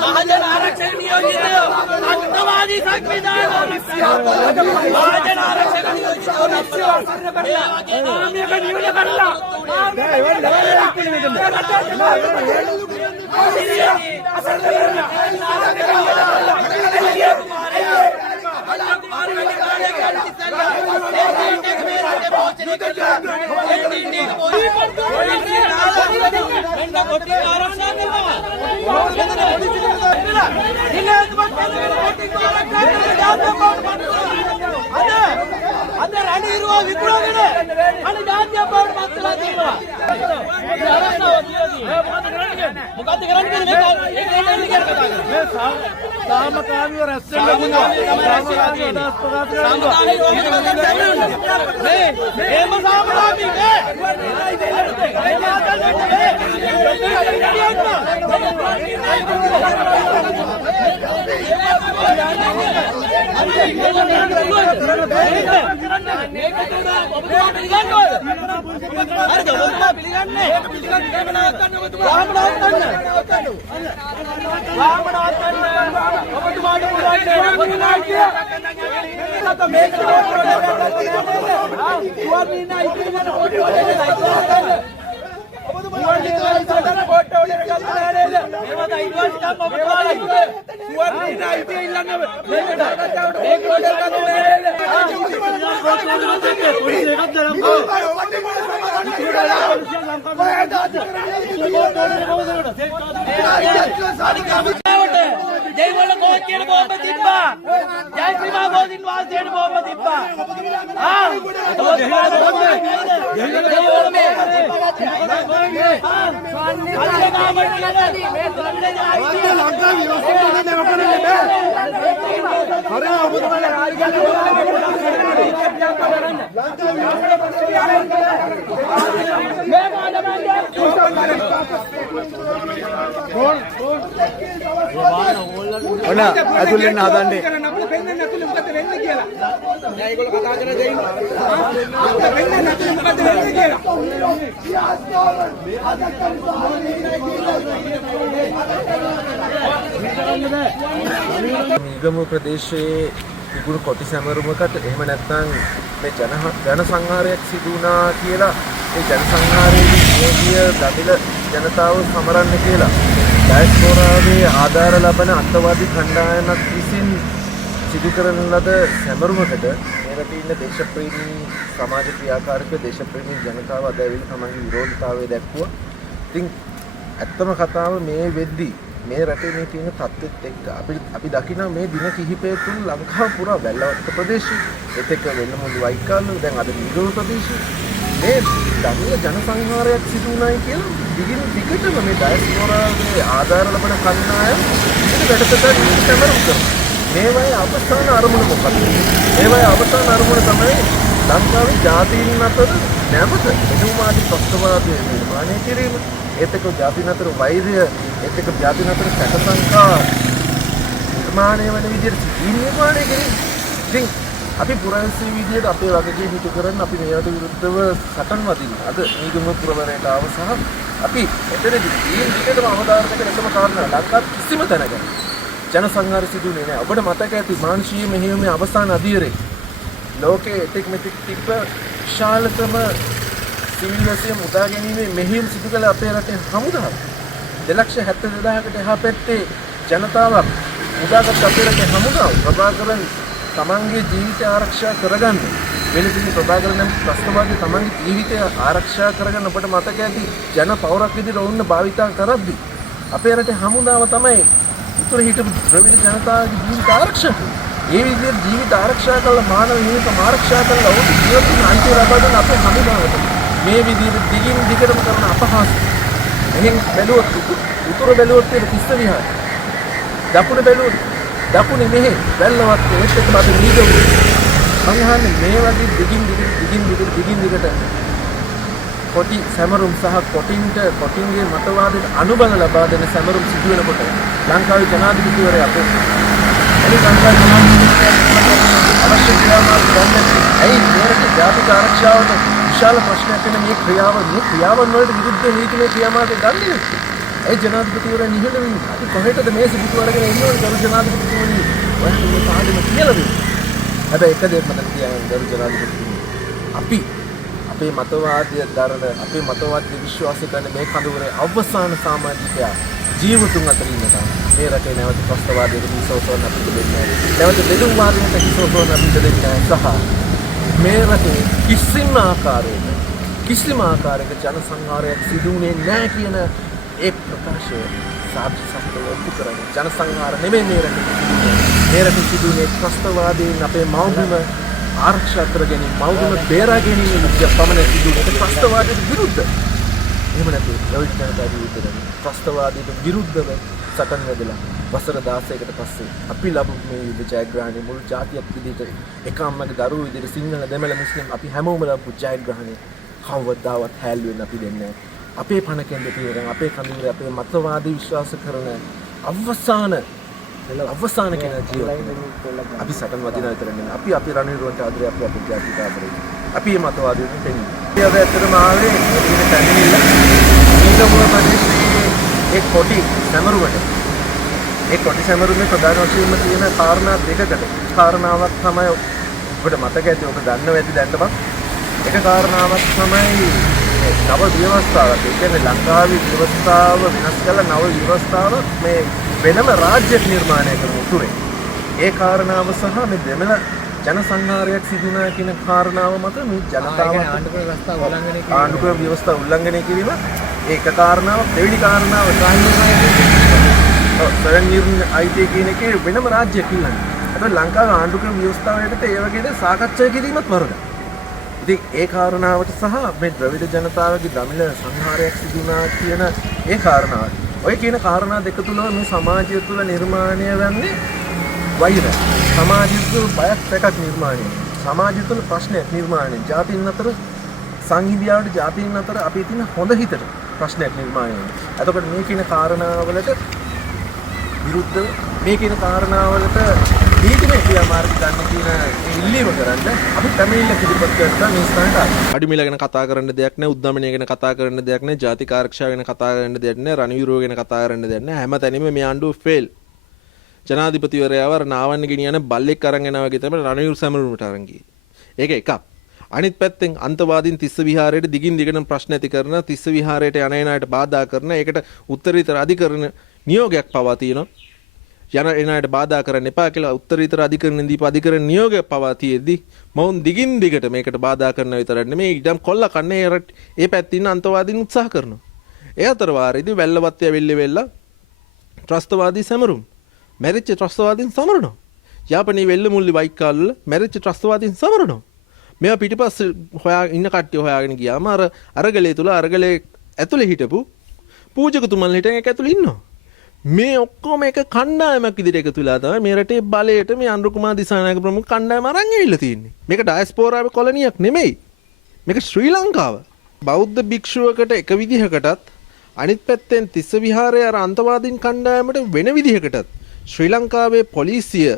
महाजन आरक्षक नियोजित अत्तवादी संविधान महाजन आरक्षक जय बोलो बहुत के बहुत दिब्बा जय श्री मां बहुत दिन वास्ते बहुत दिब्बा हां ඔන්න ඇතුල් වෙන්න හදන්නේ. ඒගොල්ලෝ කතා කරලා දෙන්න. වෙන්නේ නැතුව මොකද වෙන්නේ කියලා. නිගම ප්‍රදේශයේ තිබුණු කොටි සැමරුමකට එහෙම නැත්නම් මේ ජන සංහාරයක් සිදු වුණා කියලා ඒ ජන සංහාරයේදී ගිය දමිළ ජනතාව සමරන්න කියලා ඩයස්පෝරාවේ ආධාර ලබන අත්වාදී කණ්ඩායමක් විසින් සිදු කරන ලද සැමරුමකට මේ රටේ ඉන්න දේශප්‍රේමී සමාජ ක්‍රියාකාරක දේශප්‍රේමී ජනතාව අද ඇවිල්ලා තමන්ගේ විරෝධතාවය දැක්වුවා. ඉතින් ඇත්තම කතාව මේ වෙද්දී මේ රටේ මේ තියෙන තත්ත්වෙත් එක්ක අපි දකින මේ දින කිහිපය තුල ලංකාව පුරා වැල්ලවත්ත ප්‍රදේශයේ එතෙක් වෙන්නමුළු වයිකාලු දැන් අද නිගම ප්‍රදේශයේ මේ දමිළ ජන සංහාරයක් සිදු වුණායි කියලා දිගින් දිගටම මේ ඩයස්පෝරාවේ ආධාර ලබන කණ්ඩායම මේ වැඩසටහන සැමරුම් කරනවා. මේවායේ අවසාන අරමුණ මොකක්ද? මේවායේ අවසාන අරමුණ තමයි ලංකාවේ ජාතීන් අතර නැවත එනුමාදී පක්ෂවාදය නිර්මාණය කිරීම. ඒත් එක්ක ජාතීන් අතර වෛරය, ඒත් එක්ක ජාතීන් අතර සැකසංකා නිර්මාණය වෙන විදිහට නිර්මාණය කිරීම. ඉතින් අපි පුරාන්සේ විදිහට අපේ වගකීම් ඉටු කරන්න අපි මේවට විරුද්ධව සටන් වදින්න. අද නිගම පුරවරයට ආව සහ අපි එතනදී මේ විදිහටම අවධාරණය කරන එකම කාරණා ලංකාවේ කිසිම තැනක ජන සංහාර සිදුුනේ නැහැ. ඔබට මතක ඇති මාංශීය මෙහෙයුමේ අවසාන අධීරේ ලෝකයේ එතෙක් මෙතෙක් තිබ්බ විශාලතම සිවිල් වැසියන් මුදා ගැනීමේ මෙහෙයුම් සිදු කළ අපේ රටේ හමුදාව 2,72,000කට එහා පැත්තේ ජනතාවක් මුදාගත් අපේ රටේ හමුදාව ප්‍රභාකරන් තමන්ගේ ජීවිතය ආරක්ෂා කරගන්න වෙලෙදී ප්‍රභාකරන් ප්‍රස්තවාදී තමන්ගේ ජීවිතය ආරක්ෂා කරගන්න ඔබට මතක ඇති ජන පෞරක් විදිහට වුණ භාවිතා කරද්දී අපේ රටේ හමුදාව තමයි උතුර හිටපු ද්‍රවිඩ ජනතාවගේ ජීවිත ආරක්ෂා කළේ. ඒ විදිහට ජීවිත ආරක්ෂා කළ මානව හිමිකම් ආරක්ෂා කළ ඔවුන් ජීවිතින් අයිතිය ලබා දෙන අපේ හමුදාවට මේ විදිහට දිගින් දිගටම කරන අපහාස. එහෙන් බැලුවොත් උතුර බැලුවොත් ඒක තිස්ස විහාරය. දකුණ බැලුවොත් දකුණේ මෙහෙ වැල්ලවත් ඒත් එක්කම අපි නීගමු. සංහාන්නේ මේ වගේ දිගින් දිගට කොටි සැමරුම් සහ කොටින්ගේ මතවාදයට අනුබල ලබා දෙන සැමරුම් සිදු වෙනකොට ලංකාවේ ජනාධිපතිවරයා අපේ අවශ්‍ය ක්‍රියාමාර්ග ගන්න. ඇයි මේකට ජාතික ආරක්ෂාවට විශාල ප්‍රශ්නයක් වෙන මේ ක්‍රියාවන් වලට විරුද්ධ නීතිමය ක්‍රියාමාර්ග ගන්නේ. ඒ ජනාධිපතිවරයා නිහඬ වෙන්නේ. අපි කොහෙටද මේ සිදුතු අරගෙන ඉන්නේ ගරු ජනාධිපතිතුමනි. ඔයාලා මේ පාඩම කියලා දෙන්න. හැබැයි එක දෙයක් මතක තියාගන්න ගරු ජනාධිපතිතුමනි. අපි අපේ මතවාදය දරන අපේ මතවාදය විශ්වාස කරන මේ කඳවුරේ අවසාන සමාජිකයා ජීවතුන් අතර ඉන්නවා. මේ රටේ නැවත ත්‍රස්තවාදයට හිසෝසෝන් අපිට දෙන්නේ නැහැ. නැවත බෙදුම් වාදයට හිසෝසෝන් අපිට දෙන්නේ නැහැ. සහ මේ රටේ කිසිම ආකාරයක ජන සංහාරයක් සිදුුනේ නැහැ කියන ඒ ප්‍රකාශය සාධි සහිතව ඔප්පු කරන්නේ ජන සංහාර නෙමෙයි මේ රටේ සිදුුනේ ත්‍රස්තවාදයෙන් අපේ මව්බිම ආරක්ෂා කර ගැනීම මව්බිම බේරා ගැනීම පමණ සිදුුනේ ත්‍රස්තවාදයට විරුද්ධ. එහෙම නැත්නම් ලෞකික ජනතාව විරුද්ධව ත්‍රස්තවාදයට විරුද්ධව සටන් වැදලා වසර 16කට පස්සේ අපි ලැබු මේ යුද ජයග්‍රහණය මුළු ජාතියක් විදිහට එක අම්මගේ දරුවෝ විදිහට සිංහල දෙමළ මුස්ලිම් අපි හැමෝම ලැබු ජයග්‍රහණය කවදාවත් හැල් වෙන්න අපි දෙන්නේ නැහැ. අපේ පණ කෙන්ද තියෙන අපේ කඳුරේ අපේ මතවාදී විශ්වාස කරන අවසාන කෙනා ජීවත් අපි සටන් වදිනා විතර නෙමෙයි. අපි රණවිරුවන්ට ආදරේ අපි ජාතික ආදරේ. අපි මේ මතවාදයෙන් දෙන්නේ. ඒ අද ඇත්තටම ආවේ මේ පැමිණිල්ල ඊළඟ ප්‍රදේශයේ ඒ කොටි සැමරුමට. ඒ කොටි සැමරුමේ ප්‍රධාන වශයෙන්ම තියෙන කාරණා දෙකකට. කාරණාවක් තමයි ඔබට මතක ඇති ඔබ දන්නව ඇති දැන්නවත්. එක කාරණාවක් තමයි නව ව්‍යවස්ථාවක්. ඒ කියන්නේ ලංකාවේ ව්‍යවස්ථාව වෙනස් කළ නව ව්‍යවස්ථාවක් මේ වෙනම රාජ්‍යයක් නිර්මාණය කරන උතුරේ. ඒ කාරණාව සහ මේ දෙමළ ජන සංහාරයක් සිදුනා කියන කාරණාව මත මේ ජනතාව ආණ්ඩුක්‍රම ව්‍යවස්ථාව උල්ලංඝනය කිරීම ඒක කාරණාවක්. දෙවෙනි කාරණාව සරණීය අයිතිය කියන එකේ වෙනම රාජ්‍යයක් ඉල්ලන්නේ. හැබැයි ලංකාවේ ආණ්ඩුක්‍රම ව්‍යවස්ථාවයට ඒ වගේ දේ සාකච්ඡා කිරීමත් වරදක්. ඉතින් ඒ කාරණාවට සහ මේ ද්‍රවිඩ ජනතාවගේ දමිළ සංහාරයක් සිදුනා කියන ඒ කාරණාවට ඔය කියන කාරණා දෙක තුල මේ සමාජය තුළ නිර්මාණය වෙන්නේ වෛර. සමාජය තුළ බයක් පැකක් නිර්මාණය. සමාජය තුළ ප්‍රශ්නයක් නිර්මාණය. ජාතීන් අතර සංහිඳියාවට ජාතීන් අතර අපි තියෙන හොඳ හිතට ප්‍රශ්නයක් නිර්මාණය වෙනවා. එතකොට මේ කියන කාරණාවලට විරුද්ධව මේ කියන කාරණාවලට නීතිමය ක්‍රියාමාර්ග ගන්න කියන ඉල්ලීම කරන්න අපි පැමිණිල්ල පිළිපත් කරලා මේ ස්ථානට ආවා. අඩිමිල ගැන කතා කරන්න දෙයක් නැහැ, උද්දමනය ගැන කතා කරන්න දෙයක් නැහැ, ජාතික ආරක්ෂාව ගැන කතා කරන්න දෙයක් නැහැ, රණවිරුව ගැන කතා කරන්න දෙයක් නැහැ. හැමතැනම මේ ආණ්ඩුව ෆේල්. ජනාධිපතිවරයාව නාවන්න ගෙනියන බල්ලෙක් අරන් යනවා වගේ තමයි රණවිරු සැමරුමට අරන් ගියේ. ඒක එකක්. අනිත් පැත්තෙන් අන්තවාදීන් තිස්ස විහාරයට දිගින් දිගටම ප්‍රශ්න ඇති කරන, තිස්ස විහාරයට යන එනාට බාධා කරන, ඒකට උත්තරීතර අධිකරණ නියෝගයක් පවා තියෙනවා. යන එනාට බාධා කරන්න එපා කියලා උත්තරීතර අධිකරණ දීප අධිකරණ නියෝගයක් පවා තියෙද්දි මොවුන් දිගින් දිගට මේකට බාධා කරන විතරක් නෙමෙයි ඉඩම් කොල්ල කන්නේ ඒ පැත්තේ ඉන්න අන්තවාදීන් උත්සාහ කරනවා. ඒ අතර වාරේදී වැල්ලවත්තේ වෙල්ලා ත්‍රස්තවාදී සැමරුම් මැරිච්ච ත්‍රස්තවාදීන් සමරනවා. යාපනයේ වෙල්ල මුල්ලි බයික් කාල්වල මැරිච්ච ත්‍රස්තවාදීන් සමරනවා. මේවා පිටිපස්සේ හොයා ඉන්න කට්ටිය හොයාගෙන ගියාම අරගලේ තුල අරගලේ ඇතුලේ හිටපු පූජකතුමන් හිටන් ඒක ඇතුලේ ඉන්නවා. මේ ඔක්කොම එක කණ්ඩායමක් විදිහට එකතු වෙලා තමයි මේ රටේ බලයට මේ අනුර කුමාර දිසානායක ප්‍රමුඛ කණ්ඩායම අරන් ඇවිල්ලා තියෙන්නේ. මේක ඩයස්පෝරාවේ කොලනියක් නෙමෙයි. මේක ශ්‍රී ලංකාව. බෞද්ධ භික්ෂුවකට එක විදිහකටත් අනිත් පැත්තෙන් තිස්ස විහාරයේ අර අන්තවාදීන් කණ්ඩායමට වෙන විදිහකටත් ශ්‍රී ලංකාවේ පොලිසිය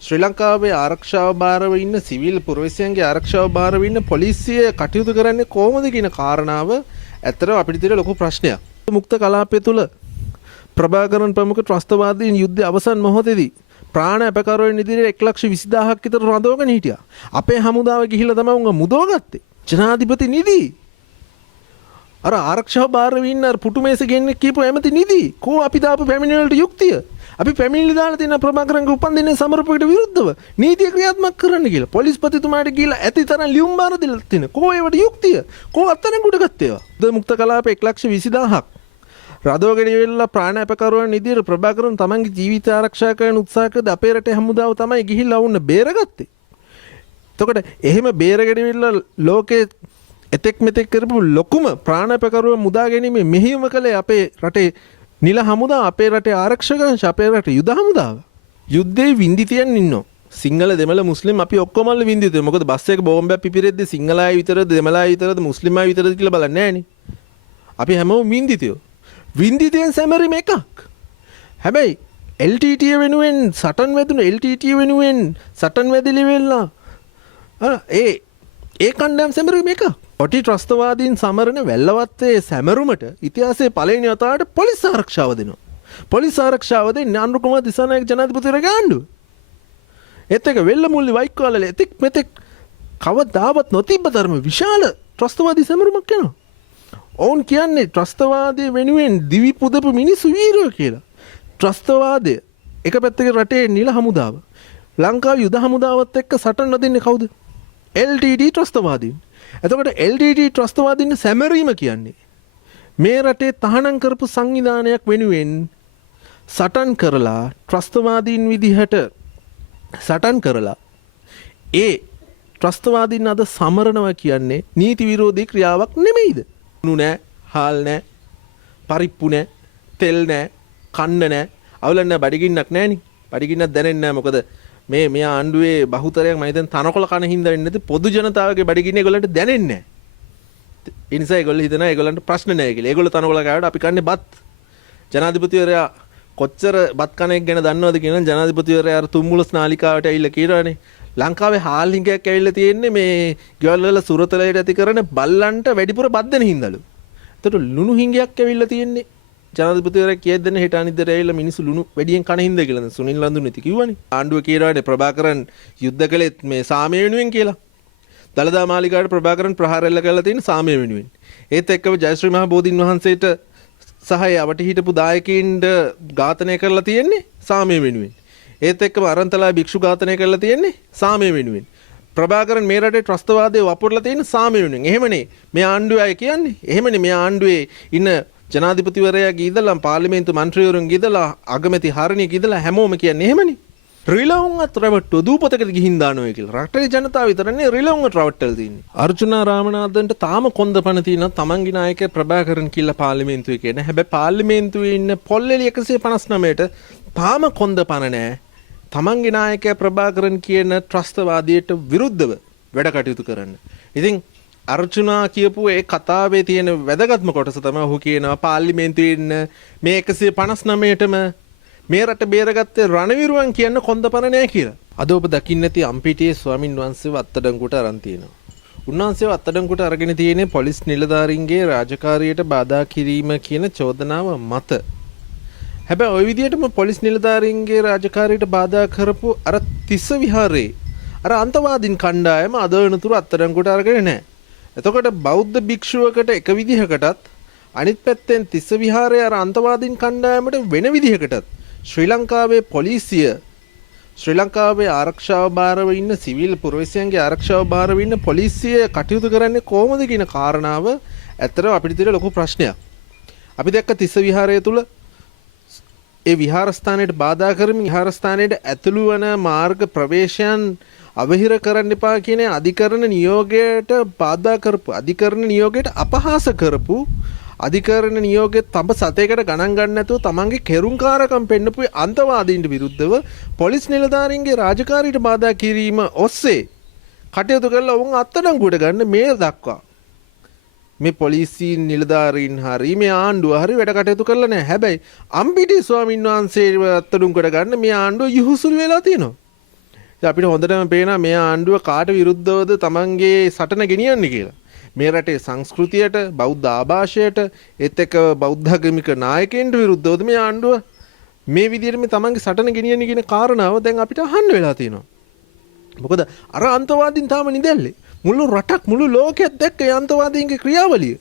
ශ්‍රී ලංකාවේ ආරක්ෂාව භාරව ඉන්න සිවිල් පුරවැසියන්ගේ ආරක්ෂාව භාරව ඉන්න පොලිසිය කටයුතු කරන්නේ කොහොමද කියන කාරණාව ඇත්තටම අපිට තියෙන ලොකු ප්‍රශ්නයක්. මුක්ත කලාපය තුල ප්‍රභාකරන් ප්‍රමුඛ ත්‍රස්තවාදීන් යුද්ධය අවසන් මොහොතේදී ප්‍රාණ අපකරුවෙන් ඉදිරියේ 1,20,000ක් විතර රඳවගෙන හිටියා. අපේ හමුදාව ගිහිල්ලා තමයි උංග මුදවගත්තේ. ජනාධිපති නිදි. අර ආරක්ෂාව භාරව ඉන්න අර පුටුමේස ගෙන්නේ කියපු ඇමති නිදි. කෝ අපි දාපු පැමිණිලි වලට යුක්තිය. අපි පැමිණිලි දාලා තියෙන ප්‍රභාකරන්ගේ උපන්දිනයේ සමරපුවකට විරුද්ධව නීතිය ක්‍රියාත්මක කරන්න කියලා. පොලිස්පතිතුමාට ගිහිල්ලා ඇති තරම් ලියුම් බාර දීලා තියෙන. කෝ ඒවට යුක්තිය. කෝ අත්අඩංගුවට ගත්තේවා. මුක්ත කලාප 1,20,000ක් රදවගෙන ඉවිල්ලා ප්‍රාණ අපකරුවන් ඉදිරියේ ප්‍රභාකරන් තමන්ගේ ජීවිත ආරක්ෂා කරන උත්සාහ කළද අපේ රටේ හමුදාව තමයි ගිහිල්ලා වුණ බේරගත්තේ. එතකොට එහෙම බේරගෙන ඉවිල්ලා ලෝකේ එතෙක් මෙතෙක් කරපු ලොකුම ප්‍රාණ අපකරුවන් මුදා ගැනීම මෙහිම කළේ අපේ රටේ නිල හමුදාව, අපේ රටේ ආරක්ෂක අංශ, අපේ රටේ යුද හමුදාව. යුද්ධේ වින්දිතියන් ඉන්නෝ. සිංහල දෙමළ මුස්ලිම් අපි ඔක්කොමල්ල වින්දිතියෝ. මොකද බස් එක බෝම්බයක් පිපිරෙද්දි සිංහල අය විතරද දෙමළ අය විතරද මුස්ලිම් අය විතරද කියලා බලන්නේ නැහනේ. අපි හැමෝම වින්දිතියෝ. වින්දිතයෙන් සැමරීම එකක්. හැබැයි LTT වෙනුවෙන් සටන් වැදුණු LTT වෙනුවෙන් සටන් වැදිලි වෙලා ඒ කණ්ඩායම් සැමරීම එක. කොටි ත්‍රස්තවාදීන් සමරන වැල්ලවත්තේ සැමරුමට ඉතිහාසයේ පළවෙනි වතාවට පොලිස් ආරක්ෂාව දෙනවා. පොලිස් ආරක්ෂාව දෙන්නේ අනුර කුමාර දිසානායක ජනාධිපතිවරයාගේ ආණ්ඩුව. ඒත් එක වෙල්ලමුල්ලි වයික්කාලේ එතික් මෙතෙක් කවදාවත් නොතිබ්බ ධර්ම විශාල ත්‍රස්තවාදී සැමරුමක් යනවා. ඔවුන් කියන්නේ ත්‍රස්තවාදය වෙනුවෙන් දිවි පුදපු මිනිස්සු වීරයෝ කියලා. ත්‍රස්තවාදය එක පැත්තක රටේ නිල හමුදාව. ලංකාවේ යුද හමුදාවත් එක්ක සටන් නොදෙන්නේ කවුද? LTT ත්‍රස්තවාදීන්. එතකොට LTT ත්‍රස්තවාදීන් සැමරීම කියන්නේ මේ රටේ තහනම් කරපු සංවිධානයක් වෙනුවෙන් සටන් කරලා ත්‍රස්තවාදීන් විදිහට සටන් කරලා ඒ ත්‍රස්තවාදීන් අද සමරනවා කියන්නේ නීති විරෝධී ක්‍රියාවක් නෙමෙයිද? නු නෑ, හාල් නෑ, පරිප්පු නෑ, තෙල් නෑ, කන්න නෑ, අවුලක් නෑ, බඩගින්නක් නෑනේ. බඩගින්නක් දැනෙන්නේ නෑ. මොකද මේ ආණ්ඩුවේ බහුතරයක් මම හිතන්නේ තනකොළ කන හින්දා වෙන්නේ නැති පොදු ජනතාවගේ බඩගින්න ඒගොල්ලන්ට දැනෙන්නේ නෑ. ඒ නිසා ඒගොල්ලෝ හිතනවා ඒගොල්ලන්ට ප්‍රශ්න නෑ කියලා. ඒගොල්ලෝ තනකොළ කෑවට අපි කන්නේ බත්. ජනාධිපතිවරයා කොච්චර බත් කන එක ගැන දන්නවද කියන ජනාධිපතිවරයා අර තුම්මුලස් නාලිකාවට ඇවිල්ලා කියනවානේ. ලංකාවේ හාල් හිඟයක් ඇවිල්ලා තියෙන්නේ මේ ගෙවල් වල සුරතලයට ඇති කරන බල්ලන්ට වැඩිපුර බත් දෙන හින්දාලු. ඒතකොට ලුණු හිඟයක් ඇවිල්ලා තියෙන්නේ ජනාධිපතිවරයා කියද්ද දෙන හෙට අනිද්දට ඇවිල්ලා මිනිස්සු ලුණු වැඩියෙන් කන හින්දා කියලා. සුනිල් ලන්දුන් ඉති කිව්වනේ. ආණ්ඩුව කියනවානේ ප්‍රභාකරන් යුද්ධ කළෙත් මේ සාමය වෙනුවෙන් කියලා. දළදා මාලිගාවට ප්‍රභාකරන් ප්‍රහාර එල්ල කරලා තියෙන සාමය වෙනුවෙන්. ඒත් එක්කම ජයශ්‍රී මහ බෝධින් වහන්සේට සහ යවට හිටපු දායකයින්ට ඝාතනය කරලා තියෙන්නේ සාමය වෙනුවෙන්. ඒත් එක්කම අරන්තලා භික්ෂු ඝාතනය කරලා තියෙන්නේ සාමය වෙනුවෙන්. ප්‍රභාකරන් මේ රටේ ත්‍රස්තවාදයේ වපුරලා තියෙන සාමය වෙනුවෙන්. එහෙමනේ මේ ආණ්ඩුවේ අය කියන්නේ. එහෙමනේ මේ ආණ්ඩුවේ ඉන්න ජනාධිපතිවරයාගේ ඉඳලා පාර්ලිමේන්තු මන්ත්‍රීවරුන්ගේ ඉඳලා අගමැති හරණියගේ ඉඳලා හැමෝම කියන්නේ එහෙමනේ. රිලවුන් අතරවට දූපතකට ගිහින් දානවා කියලා. රටේ ජනතාව විතරනේ රිලවුන් රවට්ටල් තින්නේ. අර්ජුනා රාමනාදන්ට තාම කොන්දපණ තියෙන තමන්ගේ නායකයා ප්‍රභාකරන් කියලා පාර්ලිමේන්තුවේ කියන. හැබැයි පාර්ලිමේන්තුවේ ඉන්න පොල්ලෙලි 159ට තාම කොන්දපණ නැහැ. තමන්ගේ නායකයා ප්‍රභාකරන් කියන ත්‍රස්තවාදයට විරුද්ධව වැඩ කටයුතු කරන්න. ඉතින් අර්ජුනා කියපු ඒ කතාවේ තියෙන වැදගත්ම කොටස තමයි ඔහු කියනවා පාර්ලිමේන්තුවේ ඉන්න මේ 159ටම මේ රට බේරගත්තේ රණවිරුවන් කියන්න කොන්දපණ නැහැ කියලා. අද ඔබ දකින්න ඇති අම්පිටියේ ස්වාමින් වහන්සේව අත්අඩංගුවට අරන් තියෙනවා. උන්වහන්සේව අත්අඩංගුවට අරගෙන තියෙන්නේ පොලිස් නිලධාරීන්ගේ රාජකාරියට බාධා කිරීම කියන චෝදනාව මත. හැබැයි ওই විදිහටම පොලිස් නිලධාරීන්ගේ රාජකාරියට බාධා කරපු අර තිස්ස විහාරේ අර අන්තවාදීන් කණ්ඩායම අද වෙනතුරු අත්අඩංගුවට අරගෙන නැහැ. එතකොට බෞද්ධ භික්ෂුවකට එක විදිහකටත් අනිත් පැත්තෙන් තිස්ස විහාරයේ අර අන්තවාදීන් කණ්ඩායමට වෙන විදිහකටත් ශ්‍රී ලංකාවේ පොලිසිය ශ්‍රී ලංකාවේ ආරක්ෂාව භාරව ඉන්න සිවිල් පුරවැසියන්ගේ ආරක්ෂාව භාරව ඉන්න පොලිසිය කටයුතු කරන්නේ කොහොමද කියන කාරණාව ඇත්තටම අපිට තියෙන ලොකු ප්‍රශ්නයක්. අපි දැක්ක තිස්ස විහාරය තුල ඒ විහාරස්ථානයට බාධා කරමින් විහාරස්ථානයට ඇතුළු වන මාර්ග ප්‍රවේශයන් අවහිර කරන්න එපා කියන අධිකරණ නියෝගයට බාධා කරපු අධිකරණ නියෝගයට අපහාස කරපු අධිකරණ නියෝගයේ තඹ සතේකට ගණන් ගන්න නැතුව තමන්ගේ කෙරුම්කාරකම් පෙන්නපු අන්තවාදීන්ට විරුද්ධව පොලිස් නිලධාරීන්ගේ රාජකාරියට බාධා කිරීම ඔස්සේ කටයුතු කරලා වුන් අත්අඩංගුවට ගන්න මේ දක්වා මේ පොලිසිය නිලධාරීන් හරි මේ ආණ්ඩුව හරි වැඩ කටයුතු කරලා නැහැ. හැබැයි අම්පිටි ස්වාමීන් වහන්සේව අත්අඩංගුවට ගන්න මේ ආණ්ඩුව යහුසුළු වෙලා තියෙනවා. ඉතින් අපිට හොඳටම පේනවා මේ ආණ්ඩුව කාට විරුද්ධවද තමන්ගේ සටන ගෙනියන්නේ කියලා. මේ රටේ සංස්කෘතියට බෞද්ධ ආభాෂයට ඒත් එක්ක බෞද්ධාගමික නායකයන්ට විරුද්ධවද මේ ආණ්ඩුව මේ විදිහට මේ තමන්ගේ සටන ගෙනියන්නේ කියන කාරණාව දැන් අපිට අහන්න වෙලා තියෙනවා. මොකද අර අන්තවාදීන් තාම නිදැල්ලේ. මුළු රටක් මුළු ලෝකයක් දැක්ක ඒ අන්තවාදීන්ගේ ක්‍රියාවලිය.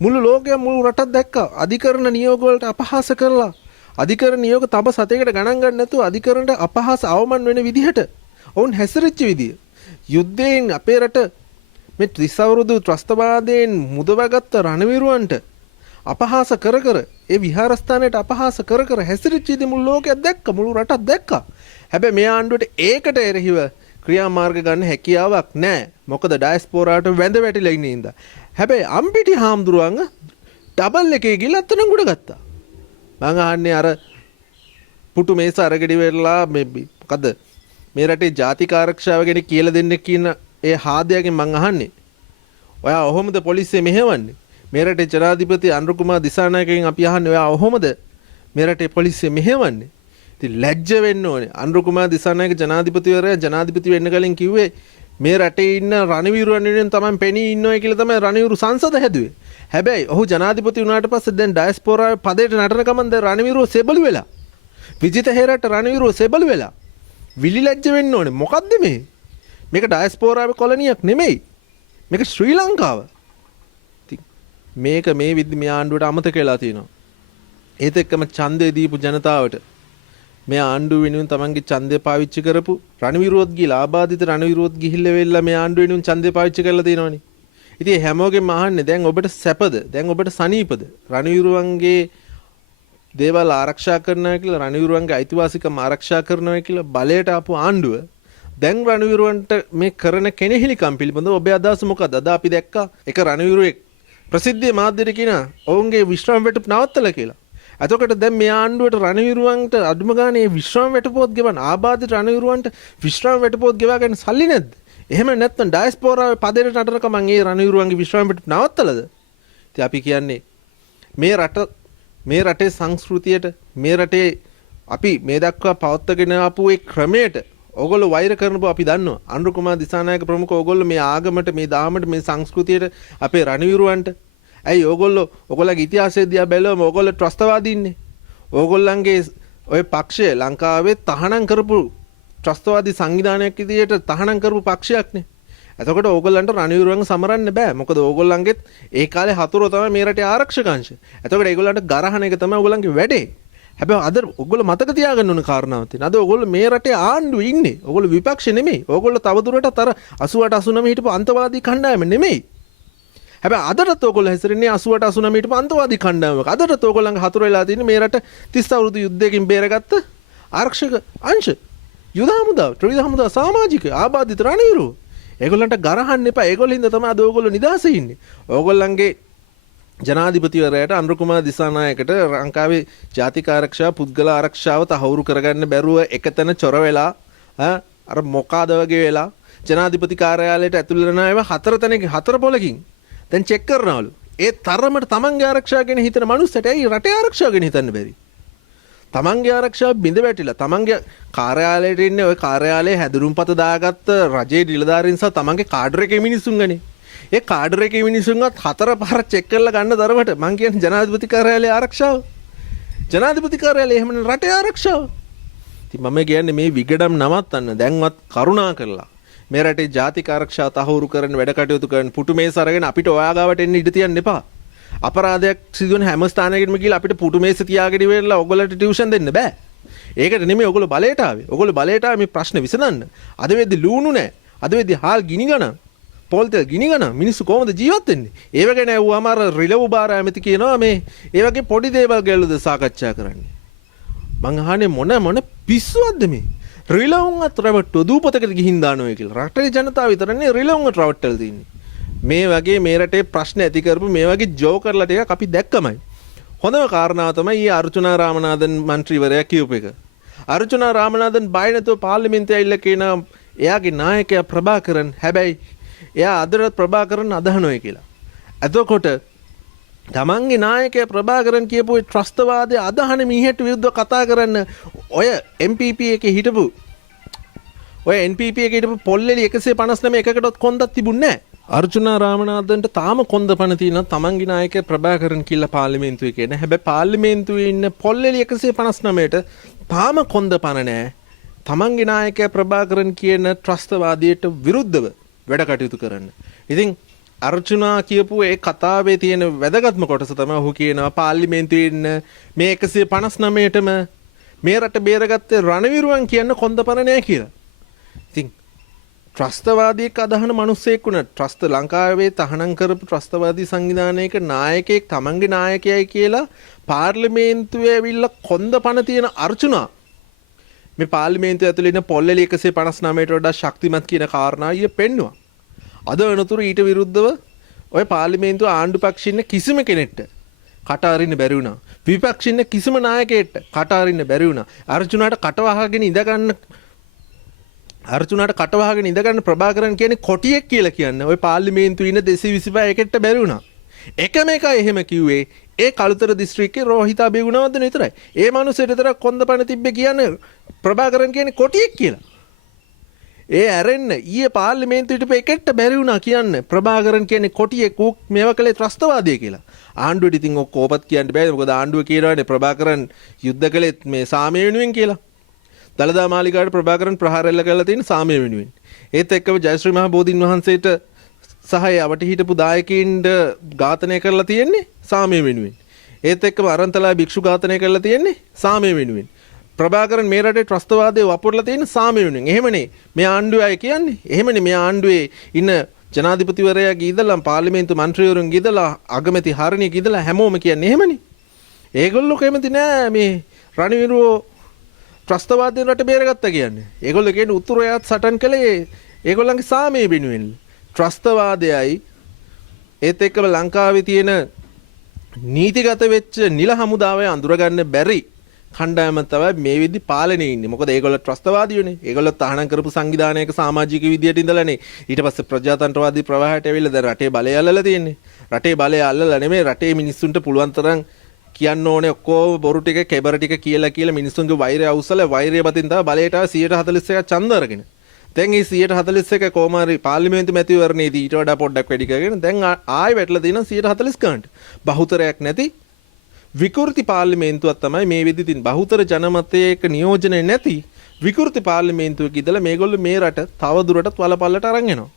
මුළු ලෝකයම මුළු රටක් දැක්කා. අධිකරණ නියෝග වලට අපහාස කරලා අධිකරණ නියෝග තඹ සතේකට ගණන් ගන්න නැතුව අධිකරණට අපහාස අවමන් වෙන විදිහට ඔවුන් හැසිරෙච්ච විදිය. යුද්ධයෙන් අපේ රට මේ 30 අවුරුදු ත්‍රස්තවාදයෙන් මුදවගත්ත රණවිරුවන්ට අපහාස කර කර ඒ විහාරස්ථානයට අපහාස කර කර හැසිරෙච්ච ඉතින් මුළු ලෝකයක් දැක්කා මුළු රටක් දැක්කා. හැබැයි මේ ආණ්ඩුවට ඒකට එරෙහිව ක්‍රියාමාර්ග ගන්න හැකියාවක් නැහැ. මොකද ඩයස්පෝරාට වැඳ වැටිලා ඉන්නේ ඉඳා. හැබැයි අම්පිටි හාමුදුරුවන් ඩබල් එකේ ගිහලා අතනඟුඩ ගත්තා. මං අහන්නේ අර පුටු මේස අරගෙඩි වෙලා මේ මොකද මේ රටේ ජාතික ආරක්ෂාව ගැන කියලා දෙන්න කියන ඒ හාදයාගෙන් මං අහන්නේ. ඔයා ඔහොමද පොලිසිය මෙහෙවන්නේ? මේ රටේ ජනාධිපති අනුර කුමාර දිසානායකගෙන් අපි අහන්නේ ඔයා ඔහොමද මේ රටේ පොලිසිය මෙහෙවන්නේ? ඉතින් ලැජ්ජ වෙන්න ඕනේ. අනුර කුමාර දිසානායක ජනාධිපතිවරයා ජනාධිපති වෙන්න කලින් කිව්වේ මේ රටේ ඉන්න රණවිරුවන් වෙනුවෙන් තමයි පෙනී ඉන්නවයි කියලා තමයි රණවිරු සංසද හැදුවේ. හැබැයි ඔහු ජනාධිපති වුණාට පස්සේ දැන් ඩයස්පෝරාවේ පදේට නටන ගමන් දැන් රණවිරුව සෙබළු වෙලා. විජිත හේරට රණවිරුව සෙබළු වෙලා. විලි ලැජ්ජ වෙන්න ඕනේ. මොකද්ද මේ? මේක ඩයස්පෝරාවේ කොලනියක් නෙමෙයි. මේක ශ්‍රී ලංකාව. මේක මේ විදි මේ ආණ්ඩුවට අමතක වෙලා තියෙනවා. ඒත් එක්කම ඡන්දය දීපු ජනතාවට මේ ආණ්ඩුව වෙනුවෙන් තමන්ගේ ඡන්දය පාවිච්චි කරපු රණවිරුවත් ගිහලා ආබාධිත රණවිරුවත් ගිහිල්ලා වෙලා මේ ආණ්ඩුව වෙනුවෙන් ඡන්දය පාවිච්චි කරලා තියෙනවනේ. ඉතින් හැමෝගෙම අහන්නේ දැන් ඔබට සැපද? දැන් ඔබට සනීපද? රණවිරුවන්ගේ දේවල් ආරක්ෂා කරනවා කියලා රණවිරුවන්ගේ අයිතිවාසිකම් ආරක්ෂා කරනවා කියලා බලයට ආපු ආණ්ඩුව දැන් රණවිරුවන්ට මේ කරන කෙනෙහිලිකම් පිළිබඳව ඔබේ අදහස මොකක්ද? අද අපි දැක්කා එක රණවිරුවෙක් ප්‍රසිද්ධිය මාධ්‍යෙට කියන ඔවුන්ගේ විශ්‍රාම වැටුප් නවත්තලා කියලා. එතකොට දැන් මේ ආණ්ඩුවට රණවිරුවන්ට අඩුම ගානේ විශ්‍රාම වැටුපොත් ගෙවන්න ආබාධිත රණවිරුවන්ට විශ්‍රාම වැටුපොත් ගෙවා ගන්න සල්ලි නැද්ද? එහෙම නැත්නම් ඩයස්පෝරාවේ පදේට නටනකම ඒ රණවිරුවන්ගේ විශ්‍රාම වැටුප් නවත්තලාද? ඉතින් අපි කියන්නේ මේ රටේ සංස්කෘතියට මේ රටේ අපි මේ දක්වා පවත්වාගෙන ආපු ඒ ක්‍රමයට ඕගොල්ලෝ වෛර කරන බව අපි දන්නවා. අනුර කුමාර දිසානායක ප්‍රමුඛ ඕගොල්ලෝ මේ ආගමට මේ දාමට මේ සංස්කෘතියට අපේ රණවිරුවන්ට ඇයි ඕගොල්ලෝගේ ඉතිහාසය දිහා බැලුවම ඕගොල්ලෝ ත්‍රස්තවාදීන්නේ. ඕගොල්ලන්ගේ ඔය පක්ෂය ලංකාවේ තහනම් කරපු ත්‍රස්තවාදී සංවිධානයක් විදියට තහනම් කරපු පක්ෂයක්නේ. එතකොට ඕගොල්ලන්ට රණවිරුවන් සමරන්න බෑ. මොකද ඕගොල්ලන්ගෙත් ඒ කාලේ හතුරෝ තමයි මේ රටේ ආරක්ෂක අංශ. එතකොට ඒගොල්ලන්ට ගරහන එක තමයි ඕගොල්ලන්ගේ වැඩේ. හැබැයි අද ඔයගොල්ලෝ මතක තියාගන්න ඕන කාරණාවක් තියෙනවා. අද ඔයගොල්ලෝ මේ රටේ ආණ්ඩුවේ ඉන්නේ. ඔයගොල්ලෝ විපක්ෂ නෙමෙයි. ඔයගොල්ලෝ තවදුරටත් අර 88 89 හිටපු අන්තවාදී කණ්ඩායම නෙමෙයි. හැබැයි අදටත් ඔයගොල්ලෝ හැසිරෙන්නේ 88 89 හිටපු අන්තවාදී කණ්ඩායමක. අදටත් ඔයගොල්ලන්ගේ හතුරු වෙලා තියෙන්නේ මේ රට 30 අවුරුදු යුද්ධයකින් බේරගත්ත ආරක්ෂක අංශ. යුද හමුදාව, ත්‍රිවිධ හමුදාව, සමාජික ආබාධිත රණවිරුවෝ. ඒගොල්ලන්ට ගරහන්න එපා. ඒගොල්ලෝ හින්දා තමයි අද ඔයගොල්ලෝ නිදහසේ ඉන්නේ. ඔයගොල්ලන්ගේ ජනාධිපතිවරයාට අනුර කුමාර දිසානායකට ලංකාවේ ජාතික ආරක්ෂාව පුද්ගල ආරක්ෂාව තහවුරු කරගන්න බැරුව එකතැන චොර වෙලා අර මොකාද වගේ වෙලා ජනාධිපති කාර්යාලයට ඇතුළු වෙන අයව 4 තැනක 4 පොලකින් දැන් චෙක් කරනවලු. ඒ තරමට තමන්ගේ ආරක්ෂාව ගැන හිතන මනුස්සයට ඇයි රටේ ආරක්ෂාව ගැන හිතන්න බැරි? තමන්ගේ ආරක්ෂාව බිඳ වැටිලා තමන්ගේ කාර්යාලයට ඉන්නේ ওই කාර්යාලයේ හැදුරුම්පත දාගත්ත රජයේ නිලධාරීන් සහ තමන්ගේ කාඩර් එකේ මිනිස්සුන් ගනේ. ඒ කාඩර් එකේ මිනිස්සුන්වත් 4 පාරක් චෙක් කරලා ගන්න තරමට මං කියන්නේ ජනාධිපති කාර්යාලයේ ආරක්ෂාව. ජනාධිපති කාර්යාලයේ එහෙම රටේ ආරක්ෂාව. ඉතින් මම කියන්නේ මේ විගඩම් නවත්තන්න දැන්වත් කරුණා කරලා මේ රටේ ජාතික ආරක්ෂාව තහවුරු කරන්න වැඩ කටයුතු කරන්න පුටු මේස අරගෙන අපිට ඔයා ගාවට එන්න ඉඩ තියන්න එපා. අපරාධයක් සිදුවන හැම ස්ථානයකටම ගිහලා අපිට පුටු මේස තියාගෙන ඉවරලා ඔයගොල්ලන්ට ටියුෂන් දෙන්න බෑ. ඒකට නෙමෙයි ඔයගොල්ලෝ බලයට ආවේ. ඔයගොල්ලෝ බලයට ආවේ මේ ප්‍රශ්න විසඳන්න. අද වෙද්දි ලූණු නැහැ. අද වෙද්දි හාල් ගිනි ගන්න. පොල් තෙල් ගිනි ගන්න. මිනිස්සු කොහොමද ජීවත් වෙන්නේ? ඒව ගැන ඇහුවාම අර රිලව් බාර ඇමති කියනවා මේ ඒ වගේ පොඩි දේවල් ගැලුද සාකච්ඡා කරන්නේ. මං අහන්නේ මොන පිස්සුවක්ද මේ? රිලවුන්වත් රවට්ටුව දූපතකට ගිහින් දානවා කියලා. රටේ ජනතාව විතරනේ රිලවුන්වත් රවට්ටලා තින්නේ. මේ වගේ මේ රටේ ප්‍රශ්න ඇති කරපු මේ වගේ ජෝකර්ලා ටිකක් අපි දැක්කමයි. හොඳම කාරණාව තමයි ඊ අර්චුනා රාමනාදන් මන්ත්‍රීවරයා කියූප එක. අර්චුනා රාමනාදන් බය නැතුව පාර්ලිමේන්තුවේ ඇවිල්ලා කියන එයාගේ නායකයා ප්‍රභාකරන් හැබැයි එයා අදට ප්‍රභාකරන් අදහනොයි කියලා. එතකොට තමන්ගේ නායකයා ප්‍රභාකරන් කියපු ඒ ත්‍රස්තවාදයේ අදහන මිනිහෙට විරුද්ධව කතා කරන්න ඔය MPP එකේ හිටපු ඔය NPP එකේ හිටපු පොල්ලෙලි 159 එකකටවත් කොන්දක් තිබුණේ නැහැ. අර්ජුනා රාමනාදන්ට තාම කොන්ද පණ තියෙනවා තමන්ගේ නායකයා ප්‍රභාකරන් කියලා පාර්ලිමේන්තුවේ කියන. හැබැයි පාර්ලිමේන්තුවේ ඉන්න පොල්ලෙලි 159ට තාම කොන්ද පණ නැහැ. තමන්ගේ නායකයා ප්‍රභාකරන් කියන ත්‍රස්තවාදයට විරුද්ධව වැඩ කටයුතු කරන්න. ඉතින් අර්ජුනා කියපු ඒ කතාවේ තියෙන වැදගත්ම කොටස තමයි ඔහු කියනවා පාර්ලිමේන්තුවේ ඉන්න මේ 159ටම මේ රට බේරගත්තේ රණවිරුවන් කියන්න කොන්දපණ නැහැ කියලා. ඉතින් ත්‍රස්තවාදීක අදහන මිනිස්සෙක් වුණා ත්‍රස්ත ලංකාවේ තහනම් කරපු ත්‍රස්තවාදී සංවිධානයක නායකයෙක් තමන්ගේ නායකයයි කියලා පාර්ලිමේන්තුවේ ඇවිල්ලා කොන්දපණ තියෙන අර්ජුනා මේ පාර්ලිමේන්තුව ඇතුළේ ඉන්න පොල්ලෙලි 159ට වඩා ශක්තිමත් කියන කාරණාව පෙන්නවා. අද වෙනතුරු ඊට විරුද්ධව ඔය පාර්ලිමේන්තුව ආණ්ඩු පක්ෂින්න කිසිම කෙනෙක්ට කට අරින්න බැරි වුණා. විපක්ෂින්න කිසිම නායකයෙක්ට කට අරින්න බැරි වුණා. අර්ජුනාට කටවහගෙන ඉඳගන්න ප්‍රභාකරන් කියන්නේ කොටියෙක් කියලා කියන්නේ. ඔය පාර්ලිමේන්තුවේ ඉන්න 225 එකෙක්ට බැරි වුණා. එකම එක එහෙම කිව්වේ ඒ කළුතර දිස්ත්‍රික්කේ රෝහිත අබේගුණවර්ධන විතරයි. ඒ මිනිස්සුන්ට විතර කොන්දපණ තිබ්බේ කියන්නේ ප්‍රභාකරන් කියන්නේ කොටියෙක් කියලා. ඒ ඇරෙන්න ඊයේ පාර්ලිමේන්තුවට පෙකෙට්ට බැරි වුණා කියන්න ප්‍රභාකරන් කියන්නේ කොටියෙක් ඌ මේව කළේ ත්‍රස්තවාදී කියලා. ආණ්ඩුවට ඉතින් ඔක් කෝපත් කියන්න බෑ. මොකද ආණ්ඩුව කියනවානේ ප්‍රභාකරන් යුද්ධ කළෙත් මේ සාමය වෙනුවෙන් කියලා. දළදා මාලිගාවට ප්‍රභාකරන් ප්‍රහාර එල්ල කරලා තියෙන සාමය වෙනුවෙන්. ඒත් එක්කම ජයශ්‍රී මහ බෝධින් වහන්සේට සහ යවට හිටපු දායකයින්ට ඝාතනය කරලා තියෙන්නේ සාමය වෙනුවෙන්. ඒත් එක්කම අරන්තලා භික්ෂු ඝාතනය කරලා තියෙන්නේ සාමය වෙනුවෙන්. ප්‍රභාකරන් මේ රටේ ත්‍රස්තවාදයේ වපුරලා තියෙන සාමය වෙනුවෙන්. එහෙමනේ මේ ආණ්ඩුවේ අය කියන්නේ. එහෙමනේ මේ ආණ්ඩුවේ ඉන්න ජනාධිපතිවරයාගේ ඉඳලා පාර්ලිමේන්තු මන්ත්‍රීවරුන්ගේ ඉඳලා අගමැති හරණියගේ ඉඳලා හැමෝම කියන්නේ එහෙමනේ. ඒගොල්ලෝ කැමති නෑ මේ රණවිරුවෝ ත්‍රස්තවාදයෙන් රට බේරගත්තා කියන්නේ. ඒගොල්ලෝ කියන්නේ උතුරයාත් සටන් කළේ ඒගොල්ලන්ගේ සාමය වෙනුවෙන්. ත්‍රස්තවාදයයි ඒත් එක්කම ලංකාවේ තියෙන නීතිගත වෙච්ච නිල හමුදාවේ අඳුරගන්න බැරි කණ්ඩායම තමයි මේ විදි පාලනේ ඉන්නේ. මොකද ඒගොල්ලෝ ත්‍රස්තවාදීයනේ. ඒගොල්ලෝ තහනම් කරපු සංවිධානයක සමාජික විදියට ඉඳලානේ ඊට පස්සේ ප්‍රජාතන්ත්‍රවාදී ප්‍රවාහයට ඇවිල්ලා දැන් රටේ බලය අල්ලලා තියෙන්නේ. රටේ බලය අල්ලලා නෙමෙයි රටේ මිනිස්සුන්ට පුළුවන් තරම් කියන්න ඕනේ ඔක්කොම බොරු ටික කෙබර ටික කියලා මිනිස්සුන්ගේ වෛරය අවුස්සලා වෛරය බතින් තමයි බලයට 141ක් ඡන්ද අරගෙන. දැන් මේ 141 කොමාරි පාර්ලිමේන්තු මැතිවරණයේදී ඊට වඩා පොඩ්ඩක් වැඩි කරගෙන දැන් ආයෙ වැටලා තියෙනවා 140 ගන්නට. බහුතරයක් නැති විකෘති පාර්ලිමේන්තුවක් තමයි මේ වෙද්දි තියෙන. බහුතර ජනමතයක නියෝජනය නැති විකෘති පාර්ලිමේන්තුවක ඉඳලා මේගොල්ලෝ මේ රට තව දුරටත් වලපල්ලට අරන් යනවා.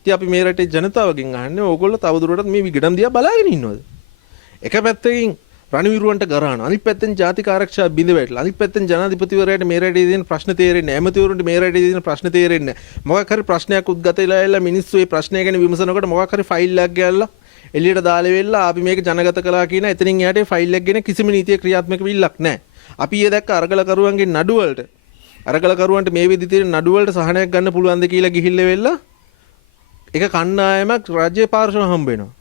ඉතින් අපි මේ රටේ ජනතාවගෙන් අහන්නේ ඕගොල්ලෝ තව දුරටත් මේ විගඩම් දිහා බලාගෙන ඉන්නවද? එක පැත්තකින් රණවිරුවන්ට ගරහන, අනිත් පැත්තෙන් ජාතික ආරක්ෂා බිඳ වැටලා, අනිත් පැත්තෙන් ජනාධිපතිවරයාට මේ රටේ තියෙන ප්‍රශ්න තේරෙන්නේ නැහැ, ඇමතිවරුන්ට මේ රටේ තියෙන ප්‍රශ්න තේරෙන්නේ නැහැ. මොකක් හරි ප්‍රශ්නයක් උද්ගත වෙලා මිනිස්සු ඒ ප්‍රශ්නය ගැන විමසනකොට මොකක් හරි ෆයිල් එකක් ගෑල්ලා එළියට දාලා වෙලා අපි මේක ජනගත කළා කියන එතනින් එහාට ෆයිල් එක ගැන කිසිම නීතිය ක්‍රියාත්මක වෙILLක් නැහැ. අපි ඊයේ දැක්ක අරගලකරුවන්ගේ නඩු වලට අරගලකරුවන්ට මේ විදි තියෙන නඩු වලට සහනයක් ගන්න පුළුවන්ද කියලා ගිහිල්ලා වෙලා එක කණ්ඩායමක් රාජ්‍ය පාර්ශව හම්බ වෙනවා.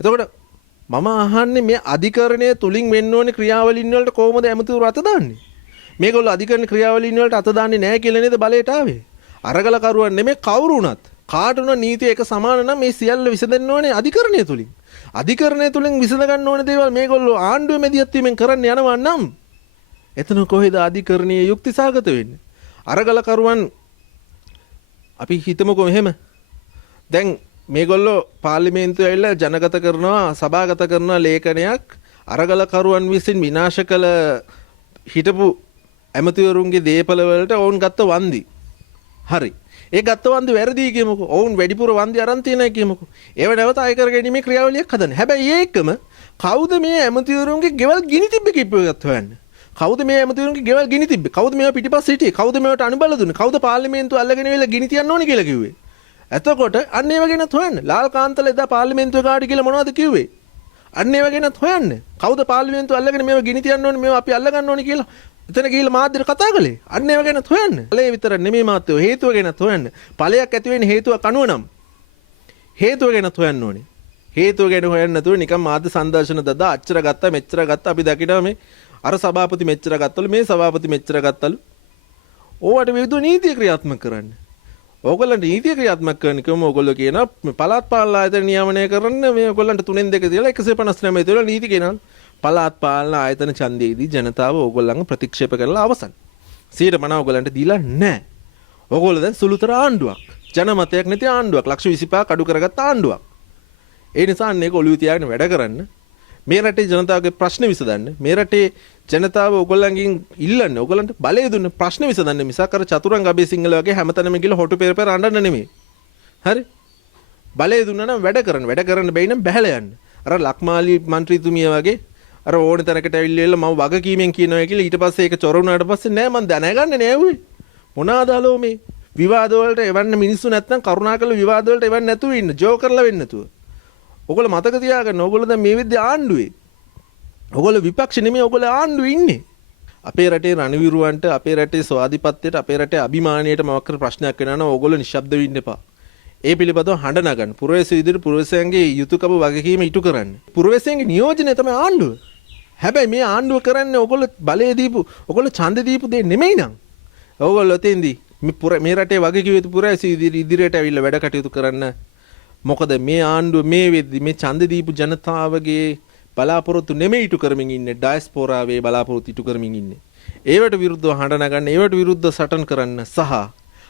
එතකොට මම අහන්නේ මේ අධිකරණය තුලින් වෙන්න ඕනේ ක්‍රියාවලින් වලට කොහොමද ඇමතිවරු අත දාන්නේ? මේගොල්ලෝ අධිකරණ ක්‍රියාවලින් වලට අත දාන්නේ නැහැ කියලා නේද බලයට ආවේ? අරගලකරුවන් නෙමෙයි කවුරු වුණත් කාටුන නීතිය එක සමාන නම් මේ සියල්ල විසඳෙන්න ඕනේ අධිකරණය තුලින්. අධිකරණය තුලින් විසඳ ගන්න ඕනේ දේවල් මේගොල්ලෝ ආණ්ඩුවේ මැදිහත් වීමෙන් කරන්න යනවා නම් එතන කොහෙද අධිකරණීය යුක්තිසහගත වෙන්නේ? අරගලකරුවන් අපි හිතමුකෝ එහෙම. දැන් මේගොල්ලෝ පාර්ලිමේන්තුවේ ඇවිල්ලා ජනගත කරනවා සභාගත කරනවා ලේඛනයක් අරගලකරුවන් විසින් විනාශ කළ හිටපු ඇමතිවරුන්ගේ දේපල වලට ඔවුන් ගත්ත වන්දි. හරි. ඒ ගත්ත වන්දි වැරදි කියමුකෝ. ඔවුන් වැඩිපුර වන්දි අරන් තියෙනවා කියමුකෝ. ඒව නැවත අය කර ගැනීමේ ක්‍රියාවලියක් හදන්න. හැබැයි ඒකම කවුද මේ ඇමතිවරුන්ගේ ගෙවල් ගිනි තිබ්බේ කිව්වවත් හොයන්න. කවුද මේ ඇමතිවරුන්ගේ ගෙවල් ගිනි තිබ්බේ? කවුද මේවා පිටිපස්ස හිටියේ? කවුද මේවට අනුබල දුන්නේ? කවුද පාර්ලිමේන්තුව අල්ලගෙන ඉවිල්ලා ගිනි තියන්න ඕනේ කියලා කිව්වේ? එතකොට අන්න ඒව ගැනත් හොයන්න. ලාල් කාන්තල එදා පාර්ලිමේන්තුවේ කාට කියලා මොනවද කිව්වේ? අන්න ඒව ගැනත් හොයන්න. කවුද පාර්ලිමේන්තුව අල්ලගෙන මේව ගිනි තියන්න ඕනේ මේව අපි අල්ල ගන්න ඕනේ කියලා එතන ගිහිල්ලා මාධ්‍යට කතා කළේ. අන්න ඒව ගැනත් හොයන්න. ඵලයේ විතර නෙමෙයි මාත්‍යෝ හේතුව ගැනත් හොයන්න. ඵලයක් ඇති වෙන්නේ හේතුවක් අනුව නම් හේතුව ගැනත් හොයන්න ඕනේ. හේතුව ගැන හොයන්න නැතුව නිකන් මාධ්‍ය සංදර්ශන දදා අච්චර ගත්තා මෙච්චර ගත්තා අපි දකිනවා මේ අර සභාපති මෙච්චර ගත්තලු මේ සභාපති මෙච්චර ගත්තලු. ඕවට විරුද්ධ නීතිය ක්‍රියාත්මක කරන්න. ඕගොල්ලන්ට නීතිය ක්‍රියාත්මක කරන්න කිව්වම ඕගොල්ලෝ කියනවා පළාත් පාලන ආයතන නියමනය කරන්න මේ ඕගොල්ලන්ට 3න් 2 තියලා 159 තියලා නීති කියනවා. පළාත් පාලන ආයතන ඡන්දයේදී ජනතාව ඕගොල්ලන්ව ප්‍රතික්ෂේප කරලා අවසන්. 100% ඕගොල්ලන්ට දීලා නැහැ. ඕගොල්ලෝ දැන් සුළුතර ආණ්ඩුවක්. ජනමතයක් නැති ආණ්ඩුවක්. ලක්ෂ 25ක් අඩු කරගත්ත ආණ්ඩුවක්. ඒ නිසා අන්න ඒක ඔළුවේ තියාගෙන වැඩ කරන්න. මේ රටේ ජනතාවගේ ප්‍රශ්න විසඳන්න. මේ රටේ ජනතාව ඕගොල්ලන්ගෙන් ඉල්ලන්නේ ඕගොල්ලන්ට බලය දුන්න ප්‍රශ්න විසඳන්න මිසක් අර චතුරංග අබේසිංහල වගේ හැමතැනම ගිහලා හොටු පෙර පෙර අඬන්න නෙමෙයි. හරි? බලය දුන්නා නම් වැඩ කරන්න බැයි නම් බැහැලා යන්න. අර ලක්මාලි മന്ത്രിතුමිය වගේ අර ඕන තැනකට ඇවිල්ලා මම වගකීමෙන් කියනවා කියලා ඊට පස්සේ ඒක චොර වුණාට පස්සේ නෑ මම දැනගන්නේ නෑ උවේ. මොනවාද අලෝ මේ විවාද වලට එවන්න මිනිස්සු නැත්තම් කරුණාකරලා විවාද වලට එවන්න නැතුව ඉන්න. ජෝ කරලා වෙන්න නැතුව. ඔයගොල්ලෝ මතක තියාගන්න ඕගොල්ලෝ දැන් මේ විදිහේ ආණ්ඩුවේ. ඔයගොල්ලෝ විපක්ෂ නෙමෙයි ඔයගොල්ලෝ ආණ්ඩුවේ ඉන්නේ. අපේ රටේ රණවිරුවන්ට අපේ රටේ ස්වාධිපත්‍යයට අපේ රටේ අභිමානයට මොකක් කර ප්‍රශ්නයක් වෙනවා නම් ඕගොල්ලෝ නිශ්ශබ්ද වෙන්න එපා. ඒ පිළිබඳව හඬ නගන්න. පුරවැසි විදිහට පුරවැසියන්ගේ යුතුයකම වගකීම ඉටු කරන්න. පුරවැසියන්ගේ නියෝජනය තමයි ආණ්ඩුව. හැබැයි මේ ආණ්ඩුව කරන්නේ ඔයගොල්ලෝ බලය දීපු ඔයගොල්ලෝ ඡන්ද දීපු දෙයක් නෙමෙයි නං. ඔයගොල්ලෝ තෙන්දී මේ රටේ වගකීම යුතු පුරවැසි ඉදිරියට ඇවිල්ලා වැඩ කටයුතු කරන්න මොකද මේ ආණ්ඩුව මේ වෙද්දි මේ ඡන්ද දීපු ජනතාවගේ බලාපොරොත්තු නෙමෙයි ඉටු කරමින් ඉන්නේ ඩයස්පෝරාවේ බලාපොරොත්තු ඉටු කරමින් ඉන්නේ. ඒවට විරුද්ධව හඬ නගන්න, ඒවට විරුද්ධව සටන් කරන්න සහ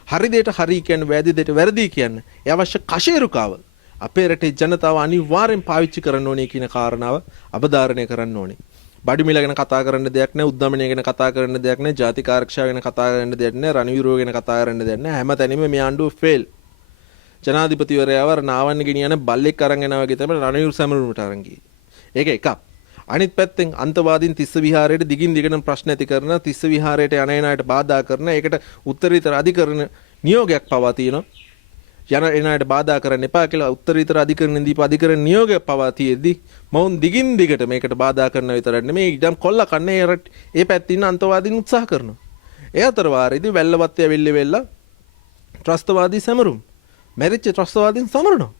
හරි දෙයට හරි කියන්න, වැරදි දෙයට වැරදි කියන්න ඒ අවශ්‍ය කෂේරුකාව අපේ රටේ ජනතාව අනිවාර්යෙන් පාවිච්චි කරන්න ඕනේ කියන කාරණාව අවධාරණය කරන්න ඕනේ. බඩු මිල ගැන කතා කරන්න දෙයක් නැහැ, උද්දමනය ගැන කතා කරන්න දෙයක් නැහැ, ජාතික ආරක්ෂාව ගැන කතා කරන්න දෙයක් නැහැ, රණවිරුව ගැන කතා කරන්න දෙයක් නැහැ. හැමතැනම මේ ආණ්ඩුව ෆේල්. ජනාධිපතිවරයාව නාවන්න ගෙනියන බල්ලෙක් අරන් යනවා වගේ තමයි රණවිරු සැමරුමට අරන් ගියේ. ඒක එකක්. අනිත් පැත්තෙන් අන්තවාදීන් තිස්ස විහාරයට දිගින් දිගටම ප්‍රශ්න ඇති කරන, තිස්ස විහාරයට යන එනාට බාධා කරන, ඒකට උත්තරීතර අධිකරණ නියෝගයක් පවා තියෙනවා. යන එනාට බාධා කරන්න එපා කියලා උත්තරීතර අධිකරණෙන් දීපු අධිකරණ නියෝගයක් පවා තියෙද්දි මොවුන් දිගින් දිගට මේකට බාධා කරන විතරක් නෙමෙයි ඉඩම් කොල්ල කන්නේ ඒ පැත්තේ ඉන්න අන්තවාදීන් උත්සාහ කරනවා. ඒ අතර වාරේදී වැල්ලවත්තේ වෙල්ලෙ ත්‍රස්තවාදී සැමරුම් මැරිච්ච ත්‍රස්තවාදීන් සමරනවා.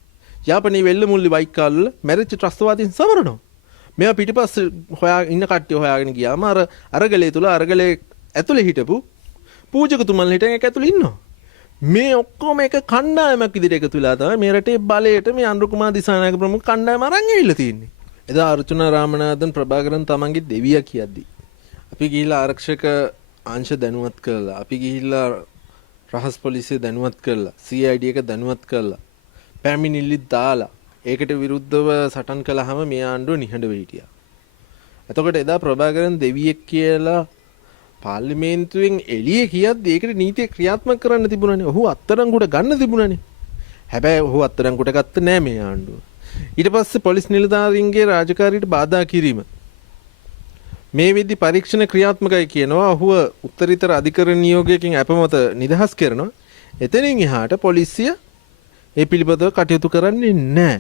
යාපනයේ වෙල්ල මුල්ලි බයික් කාල්වල මැරිච්ච ත්‍රස්තවාදීන් සමරනවා. මේවා පිටිපස්සේ හොයා ඉන්න කට්ටිය හොයාගෙන ගියාම අරගලේ තුල අරගලේ ඇතුලේ හිටපු පූජකතුමන් හිටන් ඒක ඇතුලේ ඉන්නවා. මේ ඔක්කොම එක කණ්ඩායමක් විදිහට එකතු වෙලා තමයි මේ රටේ බලයට මේ අනුර කුමාර දිසානායක ප්‍රමුඛ කණ්ඩායම අරන් ඇවිල්ලා තියෙන්නේ. එදා අර්චනා රාමනාදන් ප්‍රභාකරන් තමන්ගේ දෙවියා කියද්දි අපි ගිහිල්ලා ආරක්ෂක අංශ දැනුවත් කළා. අපි ගිහිල්ලා රහස් පොලිසිය දැනුවත් කළා. CID එක දැනුවත් කළා. පැමිණිලි දාලා ඒකට විරුද්ධව සටන් කළාම මේ ආණ්ඩුව නිහඬව හිටියා. එතකොට එදා ප්‍රභාකරන් දෙවියෙක් කියලා පාර්ලිමේන්තුවෙන් එළිය කියද්දී ඒකට නීතිය ක්‍රියාත්මක කරන්න තිබුණානේ. ඔහු අත්අඩංගුවට ගන්න තිබුණානේ. හැබැයි ඔහු අත්අඩංගුවට ගත්තේ නෑ මේ ආණ්ඩුව. ඊට පස්සේ පොලිස් නිලධාරීන්ගේ රාජකාරියට බාධා කිරීම. මේ විදි පරීක්ෂණ ක්‍රියාත්මකයි කියනවා. ඔහුව උත්තරීතර අධිකරණ නියෝගයකින් අපමත නිදහස් කරනවා. එතනින් එහාට පොලිසිය ඒ පිළිබඳව කටයුතු කරන්නේ නැහැ.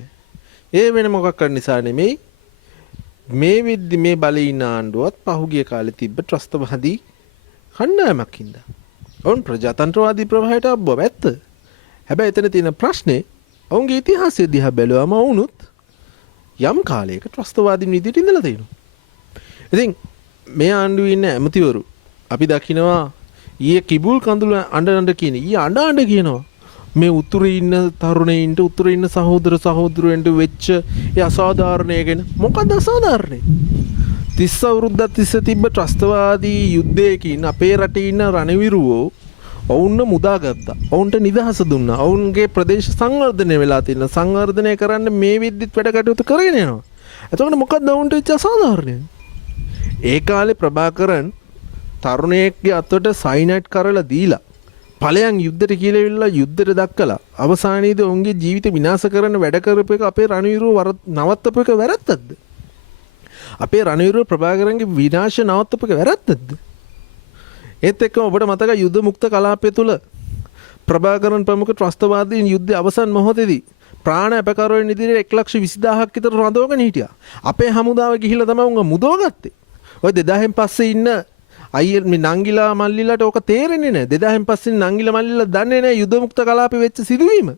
ඒ වෙන මොකක් නිසා නෙමෙයි. මේ විද්දි මේ බලේ ඉන්න ආණ්ඩුවත් පහුගිය කාලේ තිබ්බ ත්‍රස්තවාදී කණ්ඩායමක් හින්දා. ඔවුන් ප්‍රජාතන්ත්‍රවාදී ප්‍රවාහයට අබ්බව ඇත්ත. හැබැයි එතන තියෙන ප්‍රශ්නේ ඔවුන්ගේ ඉතිහාසය දිහා බැලුවම වුණුත් යම් කාලයක ත්‍රස්තවාදීන් විදිහට ඉඳලා තියෙනවා. ඉතින් මේ ආණ්ඩුවේ ඉන්න ඇමතිවරු අපි දකිනවා ඊයේ කිබුල් කඳුළු අඬ කියනවා. මේ උතුරේ ඉන්න තරුණයින්ට උතුරේ ඉන්න සහෝදර සහෝදරයන්ට වෙච්ච ඒ අසාධාරණය ගැන මොකක්ද අසාධාරණේ? 30 අවුරුද්දක් තිස්සේ තිබ්බ ත්‍රස්තවාදී යුද්ධයකින් අපේ රටේ ඉන්න රණවිරුවෝ ඔවුන්ව මුදාගත්තා. ඔවුන්ට නිදහස දුන්නා. ඔවුන්ගේ ප්‍රදේශ සංවර්ධනය වෙලා තියෙනවා. සංවර්ධනය කරන්න මේ විද්‍යුත් වැඩ කටයුතු කරගෙන යනවා. එතකොට මොකක්ද ඔවුන්ට වෙච්ච අසාධාරණය? ඒ කාලේ ප්‍රභාකරන් තරුණයෙක්ගේ අතට සයිනයිඩ් කරලා දීලා ඵලයන් යුද්ධයට කියලා ඉල්ලලා යුද්ධයට දක්කලා අවසානයේදී ඔවුන්ගේ ජීවිත විනාශ කරන වැඩ කරපු එක අපේ රණවිරුව නවත්තපු එක වැරද්දක්ද? අපේ රණවිරුව ප්‍රභාකරන්ගේ විනාශය නවත්තපු එක වැරද්දක්ද? ඒත් එක්කම ඔබට මතකයි යුද්ධ මුක්ත කලාපය තුල ප්‍රභාකරන් ප්‍රමුඛ ත්‍රස්තවාදීන් යුද්ධ අවසන් මොහොතේදී ප්‍රාණ අපකරවෙන් ඉදිරියේ 1,20,000ක් විතර රඳවගෙන හිටියා. අපේ හමුදාව ගිහිල්ලා තමයි උංග මුදවගත්තේ. ඔය 2000න් පස්සේ ඉන්න අයියල් මේ නංගිලා මල්ලිලාට ඕක තේරෙන්නේ නැහැ. 2000න් පස්සේ නංගිලා මල්ලිලා දන්නේ නැහැ යුද මුක්ත කලාපේ වෙච්ච සිදුවීම.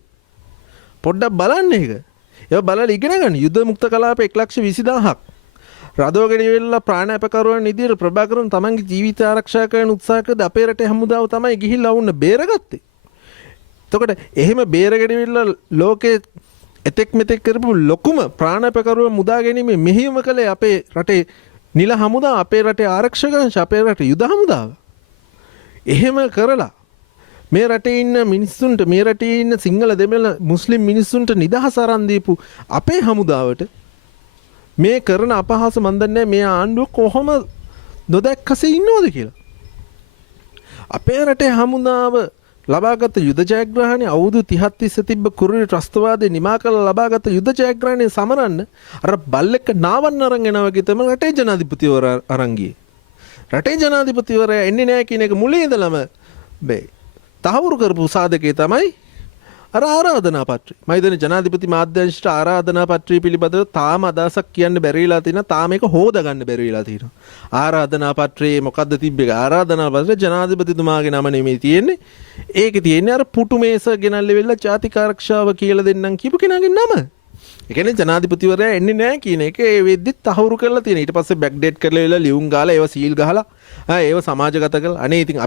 පොඩ්ඩක් බලන්න ඒක. ඒක බලලා ඉගෙන ගන්න. යුද මුක්ත කලාපේ 1,20,000ක්. රදවගෙන ඉවිල්ලා ප්‍රාණ අපකරුවන් ඉදිරිය ප්‍රභාකරන් තමන්ගේ ජීවිත ආරක්ෂා කරන උත්සාහ කළද අපේ රටේ හමුදාව තමයි ගිහිල්ලා වුණ බේරගත්තේ. එතකොට එහෙම බේරගෙන ඉවිල්ලා ලෝකේ එතෙක් මෙතෙක් කරපු ලොකුම ප්‍රාණ අපකරුවන් මුදා ගැනීම මෙහිම කළේ අපේ රටේ නිල හමුදා, අපේ රටේ ආරක්ෂක අංශ, අපේ රටේ යුද හමුදාව. එහෙම කරලා මේ රටේ ඉන්න මිනිස්සුන්ට, මේ රටේ ඉන්න සිංහල දෙමළ මුස්ලිම් මිනිස්සුන්ට නිදහස අරන් දීපු අපේ හමුදාවට මේ කරන අපහාස මන් දන්නේ මේ ආණ්ඩුව කොහොම නොදැක්කසේ ඉන්නවද කියලා. අපේ රටේ හමුදාව ලබාගත් යුද ජයග්‍රහණය අවුරුදු 30ක් තිස්සේ තිබ්බ කුරුලි ත්‍රස්තවාදේ නිමා කරලා ලබාගත් යුද ජයග්‍රහණය සමරන්න අර බල්ලෙක් නාවන්න අරන් යනවා වගේ තමයි රටේ ජනාධිපතිවරයා අරන් ගියේ. රටේ ජනාධිපතිවරයා එන්නේ නැහැ කියන එක මුලින් ඉඳලම බෑ. තහවුරු කරපු සාධකේ තමයි අර ආරාධනා පත්‍රය. මම හිතන්නේ ජනාධිපති මාධ්‍යංශයට ආරාධනා පත්‍රය පිළිබඳව තාම අදහසක් කියන්න බැරි වෙලා තියෙනවා. තාම ඒක හොදගන්න බැරි වෙලා තියෙනවා. ආරාධනා පත්‍රයේ මොකද්ද තිබ්බේ? ආරාධනා පත්‍රය ජනාධිපතිතුමාගේ නම නෙමෙයි තියෙන්නේ. ඒකේ තියෙන්නේ අර පුටු මේස ගෙනල්ලා වෙලා ජාතික ආරක්ෂාව කියලා දෙන්නම් කියපු කෙනාගේ නම. ඒ කියන්නේ ජනාධිපතිවරයා එන්නේ නැහැ කියන එක ඒ වෙද්දි තහවුරු කරලා තියෙනවා. ඊට පස්සේ බෑක්ඩේට් කරලා ඉවරලා ලියුම් ගාලා ඒව සීල් ගහලා ඒව සමාජගත කරලා අනේ ඉතින්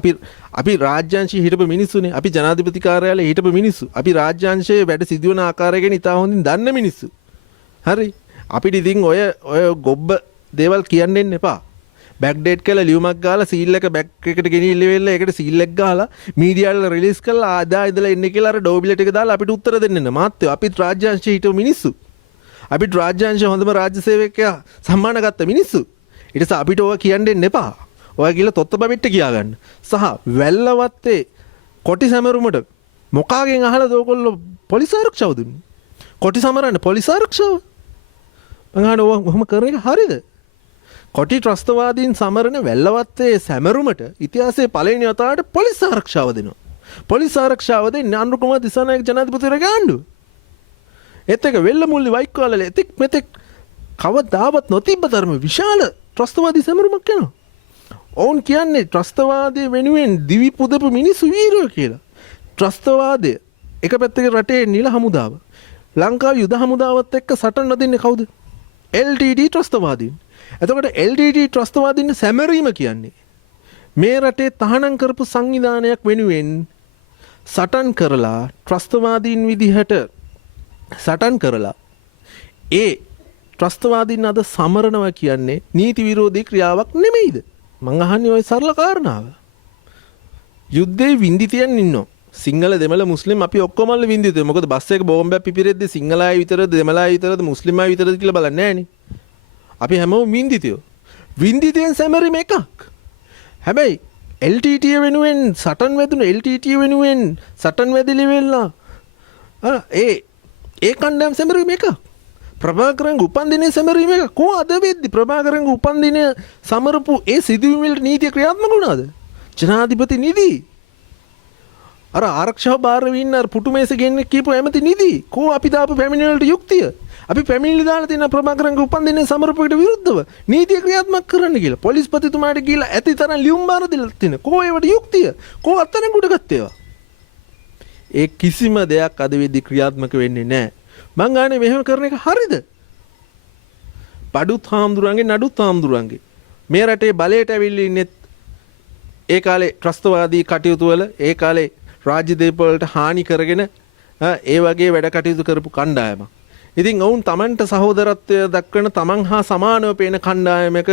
අපි රාජ්‍යාංශයේ හිටපු මිනිස්සුනේ. අපි ජනාධිපති කාර්යාලයේ හිටපු මිනිස්සු. අපි රාජ්‍යාංශයේ වැඩ සිදුවන ආකාරය ගැන ඉතා හොඳින් දන්න මිනිස්සු. හරි. අපිට ඉතින් ඔය ගොබ්බ දේවල් කියන්න එන්න එපා. බෑක්ඩේට් කරලා ලියුමක් ගාලා සීල් එක බෑක් එකට ගෙනිහිල්ල වෙලා ඒකට සීල් එක ගාලා මීඩියා වල රිලීස් කරලා ආදා ඉදලා එන්නේ කියලා අර ඩෝබිලට් එක දාලා අපිට උත්තර දෙන්න එන්න. මාත්‍යෝ අපිත් රාජ්‍යාංශයේ හිටපු මිනිස්සු. අපිට රාජ්‍යාංශ හොඳම රාජ්‍ය සේවකයා සම්මාන ගත්ත මිනිස්සු. ඊට පස්සේ අපිට ඔය කියන්න දෙන්න එපා. ඔය කියලා තොත්ත බබෙට්ට කියා ගන්න. සහ වැල්ලවත්තේ කොටි සැමරුමට මොකාගෙන් අහලාද ඔයගොල්ලෝ පොලිස් ආරක්ෂාව දුන්නේ? කොටි සමරන්න පොලිස් ආරක්ෂාව. මං අහන්නේ ඔහොම කරන එක හරියද? කොටි ත්‍රස්තවාදීන් සමරන වැල්ලවත්තේ සැමරුමට ඉතිහාසයේ පළවෙනි වතාවට පොලිස් ආරක්ෂාව දෙනවා. පොලිස් ආරක්ෂාව දෙන්නේ අනුර කුමාර දිසානායක ජනාධිපතිවරයාගේ ආණ්ඩුව. ඒත් එක වෙල්ලමුල්ලි වයික්කාලල එතෙක් මෙතෙක් කවදාවත් නොතිබ්බ ධර්ම විශාල ත්‍රස්තවාදී සැමරුමක් යනවා. ඔවුන් කියන්නේ ත්‍රස්තවාදය වෙනුවෙන් දිවි පුදපු මිනිස්සු වීරයෝ කියලා. ත්‍රස්තවාදය එක පැත්තක රටේ නිල හමුදාව. ලංකාවේ යුද හමුදාවත් එක්ක සටන් නොදින්නේ කවුද? LTT ත්‍රස්තවාදීන්. එතකොට LTT ත්‍රස්තවාදීන් සැමරීම කියන්නේ මේ රටේ තහනම් කරපු සංවිධානයක් වෙනුවෙන් සටන් කරලා ත්‍රස්තවාදීන් විදිහට සටන් කරලා ඒ ත්‍රස්තවාදීන් අද සමරනවා කියන්නේ නීති විරෝධී ක්‍රියාවක් නෙමෙයිද? මං අහන්නේ ওই සරල කාරණාව. යුද්ධේ වින්දිතියන් ඉන්නෝ. සිංහල දෙමළ මුස්ලිම් අපි ඔක්කොමල්ල වින්දිතේ. මොකද බස් එක බෝම්බයක් පිපිරෙද්දි සිංහල අය විතරද දෙමළ අය විතරද මුස්ලිම් අය විතරද කියලා බලන්නේ නැහනේ. අපි හැමෝම වින්දිතයෝ. වින්දිතෙන් සැමරීම එකක්. හැබැයි LTT වෙනුවෙන් සටන් වැදුණු LTT වෙනුවෙන් සටන් වැදිලි වෙලා ඒ කණ්ඩායම් සැමරීම එකක්. ප්‍රභාකරන්ගේ උපන්දිනයේ සැමරීම එකක්. කොහොම අද වෙද්දි ප්‍රභාකරන්ගේ උපන්දිනය සමරපු ඒ සිදුවීම් වලට නීතිය ක්‍රියාත්මක වුණාද? ජනාධිපති නිදි අර ආරක්ෂාව බාර වෙන්න අර පුටුමේස ගෙන්නේ කියපු ඇමති නිදි කෝ අපි දාපු පැමිණිලි වලට යුක්තිය අපි පැමිණිලි දාලා තියෙන ප්‍රභාකරන්ගේ උපන්දිනයේ සමරපුවකට විරුද්ධව නීතිය ක්‍රියාත්මක කරන්න කියලා පොලිස්පතිතුමාට කියලා ඇති තරම් ලියුම් බාර දීලා තියෙන කෝ ඒවට යුක්තිය කෝ අත්අඩංගුවට ගත්තේවා ඒ කිසිම දෙයක් අද වෙද්දි ක්‍රියාත්මක වෙන්නේ නැහැ මං ගානේ මෙහෙම කරන එක හරිද බඩුත් හාමුදුරන්ගේ නඩුත් හාමුදුරන්ගේ මේ රටේ බලයට ඇවිල්ලා ඉන්නේ ඒ කාලේ ත්‍රස්තවාදී කටයුතු වල ඒ කාලේ රාජ්‍ය දේපල වලට හානි කරගෙන ඒ වගේ වැඩ කටයුතු කරපු කණ්ඩායමක්. ඉතින් ඔවුන් Tamanට සහෝදරත්වය දක්වන Taman හා සමානව පේන කණ්ඩායමක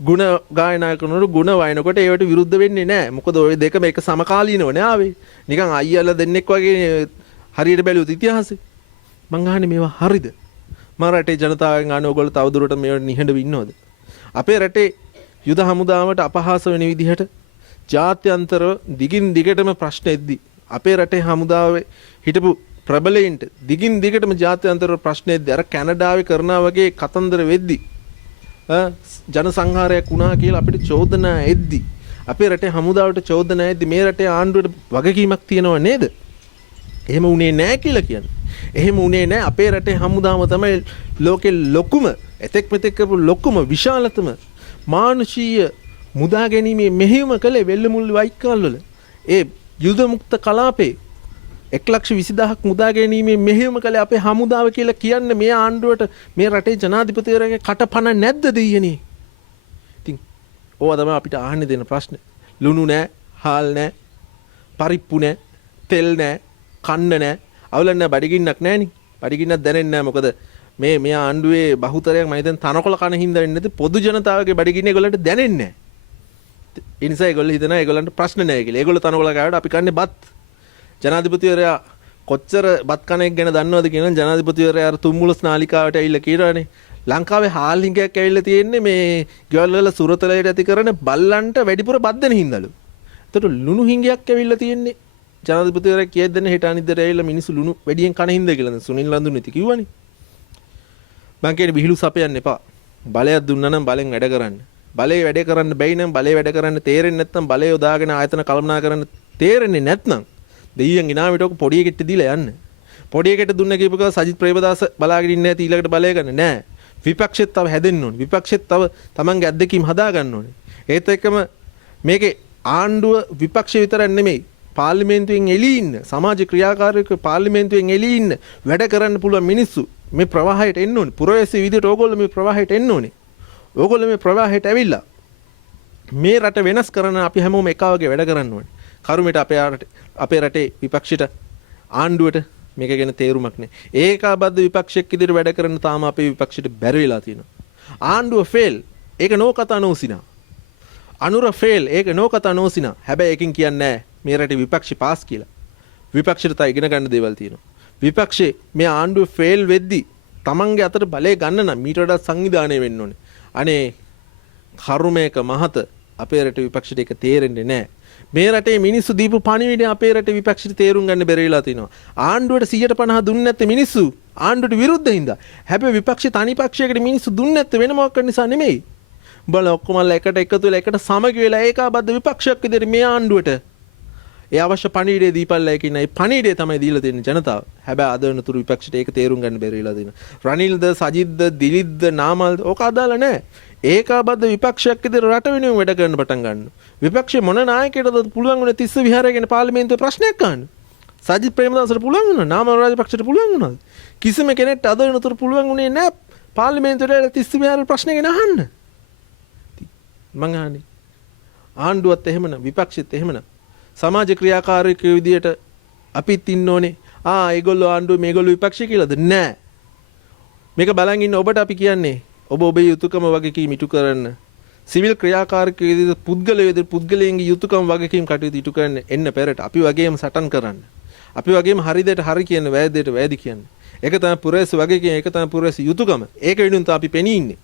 ಗುಣ ගායනා කරනකොට ಗುಣ වයින්කොට ඒවට විරුද්ධ වෙන්නේ නැහැ. මොකද ওই දෙකම එක සමකාලීනව නේ ආවේ. නිකන් අයියලා දෙන්නෙක් වගේ හරියට බැලුවොත් ඉතිහාසෙ. මං අහන්නේ මේවා හරිද? මම රටේ ජනතාවගෙන් අහන්නේ ඔයගොල්ලෝ තවදුරටත් මේවට නිහඬව ඉන්නවද? අපේ රටේ යුද හමුදාවට අපහාස වෙන විදිහට ජාත්‍යන්තරව දිගින් දිගටම ප්‍රශ්න එද්දි අපේ රටේ හමුදාවේ හිටපු ප්‍රබලයින්ට දිගින් දිගටම ජාත්‍යන්තරව ප්‍රශ්න එද්දි අර කැනඩාවේ කරනා වගේ කතන්දර වෙද්දි ජන සංහාරයක් වුණා කියලා අපිට චෝදනා එද්දි අපේ රටේ හමුදාවට චෝදනා එද්දි මේ රටේ ආණ්ඩුවට වගකීමක් තියෙනව නේද? එහෙම උනේ නැහැ කියලා කියන්නේ. එහෙම උනේ නැහැ අපේ රටේ හමුදාව තමයි ලෝකේ ලොකුම එතෙක් මෙතෙක් කරපු ලොකුම විශාලතම මානුෂීය මුදා ගැනීමේ මෙහෙයුම කළේ වෙල්ලමුල්ලි වයික්කාල් වල ඒ යුද මුක්ත කලාපේ 1,20,000ක් මුදා ගැනීමේ මෙහෙයුම කළේ අපේ හමුදාව කියලා කියන්න මේ ආණ්ඩුවට මේ රටේ ජනාධිපතිවරයාගේ කටපණ නැද්ද දෙයියනේ ඉතින් ඕවා තමයි අපිට අහන්න දෙන ප්‍රශ්නේ ලුණු නැහැ හාල් නැහැ පරිප්පු නැහැ තෙල් නැහැ කන්න නැහැ අවුලක් නැහැ බඩගින්නක් නැහනේ බඩගින්නක් දැනෙන්නේ නැහැ මොකද මේ ආණ්ඩුවේ බහුතරයක් මම හිතන්නේ තනකොළ කන හින්දා වෙන්නේ නැති පොදු ජනතාවගේ බඩගින්න ඒගොල්ලන්ට දැනෙන්නේ නැහැ ඒ නිසා ඒගොල්ලෝ හිතනවා ඒගොල්ලන්ට ප්‍රශ්න නැහැ කියලා. ඒගොල්ලෝ තනකොළ කාවට අපි කන්නේ බත්. ජනාධිපතිවරයා කොච්චර බත් කන එක ගැන දන්නවද කියනවා ජනාධිපතිවරයා අර තුම්මුලස් නාලිකාවට ඇවිල්ලා කියනවානේ ලංකාවේ හාල් හිඟයක් ඇවිල්ලා තියෙන්නේ මේ ගෙවල් වල සුරතලයට ඇති කරන බල්ලන්ට වැඩිපුර බත් දෙන හින්දාලු. ඒතට ලුණු හිඟයක් ඇවිල්ලා තියෙන්නේ ජනාධිපතිවරයා කීයක් දෙන හෙට අනිද්දාට ඇවිල්ලා මිනිස්සු ලුණු වැඩියෙන් කන හින්දා කියලා සුනිල් ලන්දුනි ඉති කිව්වනේ. මං කියන්නේ විහිළු සපයන්න එපා. බලයක් දුන්නා නම් බලෙන් වැඩ කරන්න. බලේ වැඩ කරන්න බැයි නම් බලේ වැඩ කරන්න තේරෙන්නේ නැත්නම් බලේ යොදාගෙන ආයතන කළමනා කරන්න තේරෙන්නේ නැත්නම් දෙයියන් ඉනාමිට ඔක පොඩි එකෙක්ට දීලා යන්න. පොඩි එකෙක්ට දුන්න කීපක සජිත් ප්‍රේමදාස බලාගෙන ඉන්නේ නැති ඊළඟට බලය ගන්න නෑ. විපක්ෂෙත් තව හැදෙන්න ඕනේ. විපක්ෂෙත් තව තමන්ගේ අත්දැකීම් හදා ගන්න ඕනේ. ඒත් එක්කම මේකේ ආණ්ඩුව විපක්ෂය විතරක් නෙමෙයි පාර්ලිමේන්තුවෙන් එළී ඉන්න සමාජ ක්‍රියාකාරීක පාර්ලිමේන්තුවෙන් එළී ඉන්න වැඩ කරන්න පුළුවන් මිනිස්සු මේ ප්‍රවාහයට එන්න ඕනේ. පුරවැසියෝ විදිහට ඕගොල්ලෝ මේ ප්‍රවාහයට එන්න ඕනේ. ඕගොල්ලෝ මේ ප්‍රවාහයට ඇවිල්ලා මේ රට වෙනස් කරන අපි හැමෝම එකා වගේ වැඩ කරන්න ඕනේ. කරුමෙට අපේ රටේ විපක්ෂයට ආණ්ඩුවට මේක ගැන තේරුමක් නැහැ. ඒකාබද්ධ විපක්ෂයක් ඉදිරියට වැඩ කරන තාම අපේ විපක්ෂයට බැරි වෙලා තියෙනවා. ආණ්ඩුව ෆේල්. ඒක නෝකතා නෝසිනා. අනුර ෆේල්. ඒක නෝකතා නෝසිනා. හැබැයි එකකින් කියන්නේ නැහැ මේ රටේ විපක්ෂ පාස් කියලා. විපක්ෂයට තා ඉගෙන ගන්න දේවල් තියෙනවා. විපක්ෂේ මේ ආණ්ඩුව ෆේල් වෙද්දි තමන්ගේ අතට බලය ගන්න නම් මීට වඩා සංවිධානය වෙන්න ඕනේ. අනේ කරුමේක මහත අපේ රටේ විපක්ෂයට ඒක තේරෙන්නේ නැහැ. මේ රටේ මිනිස්සු දීපු පණිවිඩය අපේ රටේ විපක්ෂයට තේරුම් ගන්න බැරි වෙලා තිනවා. ආණ්ඩුවට 150 දුන්නේ නැත්තේ මිනිස්සු ආණ්ඩුවට විරුද්ධ හින්දා. හැබැයි විපක්ෂ තනි පක්ෂයකට මිනිස්සු දුන්නේ නැත්තේ වෙන මොකක් නිසා නෙමෙයි. උඹලා ඔක්කොමලා එකට එකතු වෙලා එකට සමගි වෙලා ඒකාබද්ධ විපක්ෂයක් විදිහට මේ ආණ්ඩුවට ඒ අවශ්‍ය පණිවිඩය දීපල්ලා කියන ඒ පණිවිඩය තමයි දීලා තියෙන ජනතාව. හැබැයි අද වෙනතුරු විපක්ෂයට ඒක තේරුම් ගන්න බැරි වෙලා තියෙනවා. රනිල්ද සජිත්ද දිලිත්ද නාමල්ද ඕක අදාළ නැහැ. ඒකාබද්ධ විපක්ෂයක් විදිහට රට වෙනුවෙන් වැඩ කරන්න පටන් ගන්නවා. විපක්ෂයේ මොන නායකයටද පුළුවන් වුණේ තිස්ස විහාරය ගැන පාර්ලිමේන්තුවේ ප්‍රශ්නයක් අහන්න? සජිත් ප්‍රේමදාසට පුළුවන් වුණා. නාමල් රාජපක්ෂට පුළුවන් වුණාද? කිසිම කෙනෙක්ට අද වෙනතුරු පුළුවන් වුණේ නැහැ පාර්ලිමේන්තුවේ තිස්ස විහාරේ ප්‍රශ්න ගැන අහන්න. මං අහන්නේ ආණ්ඩුවත් එහෙමනම් විපක්ෂෙත් එහෙමනම් සමාජ ක්‍රියාකාරීකයෝ විදියට අපිත් ඉන්න ඕනේ. ඒගොල්ලෝ ආණ්ඩුව මේගොල්ලෝ විපක්ෂය කියලාද? නෑ. මේක බලන් ඉන්න ඔබට අපි කියන්නේ ඔබ ඔබේ යුතුයකම වගකීම් ඉටු කරන්න. සිවිල් ක්‍රියාකාරීකයෝ විදියට පුද්ගලයන්ගේ යුතුයකම වගකීම් කටයුතු ඉටු කරන්න එන්න පෙරට අපි වගේම සටන් කරන්න. අපි වගේම හරි දෙයට හරි කියන්න, වැරදි දෙයට වැරදි කියන්න. ඒක තමයි පුරවැසි වගකීම, ඒක තමයි පුරවැසි යුතුයකම. ඒක වෙනුවෙන් අපි පෙනී ඉන්නේ.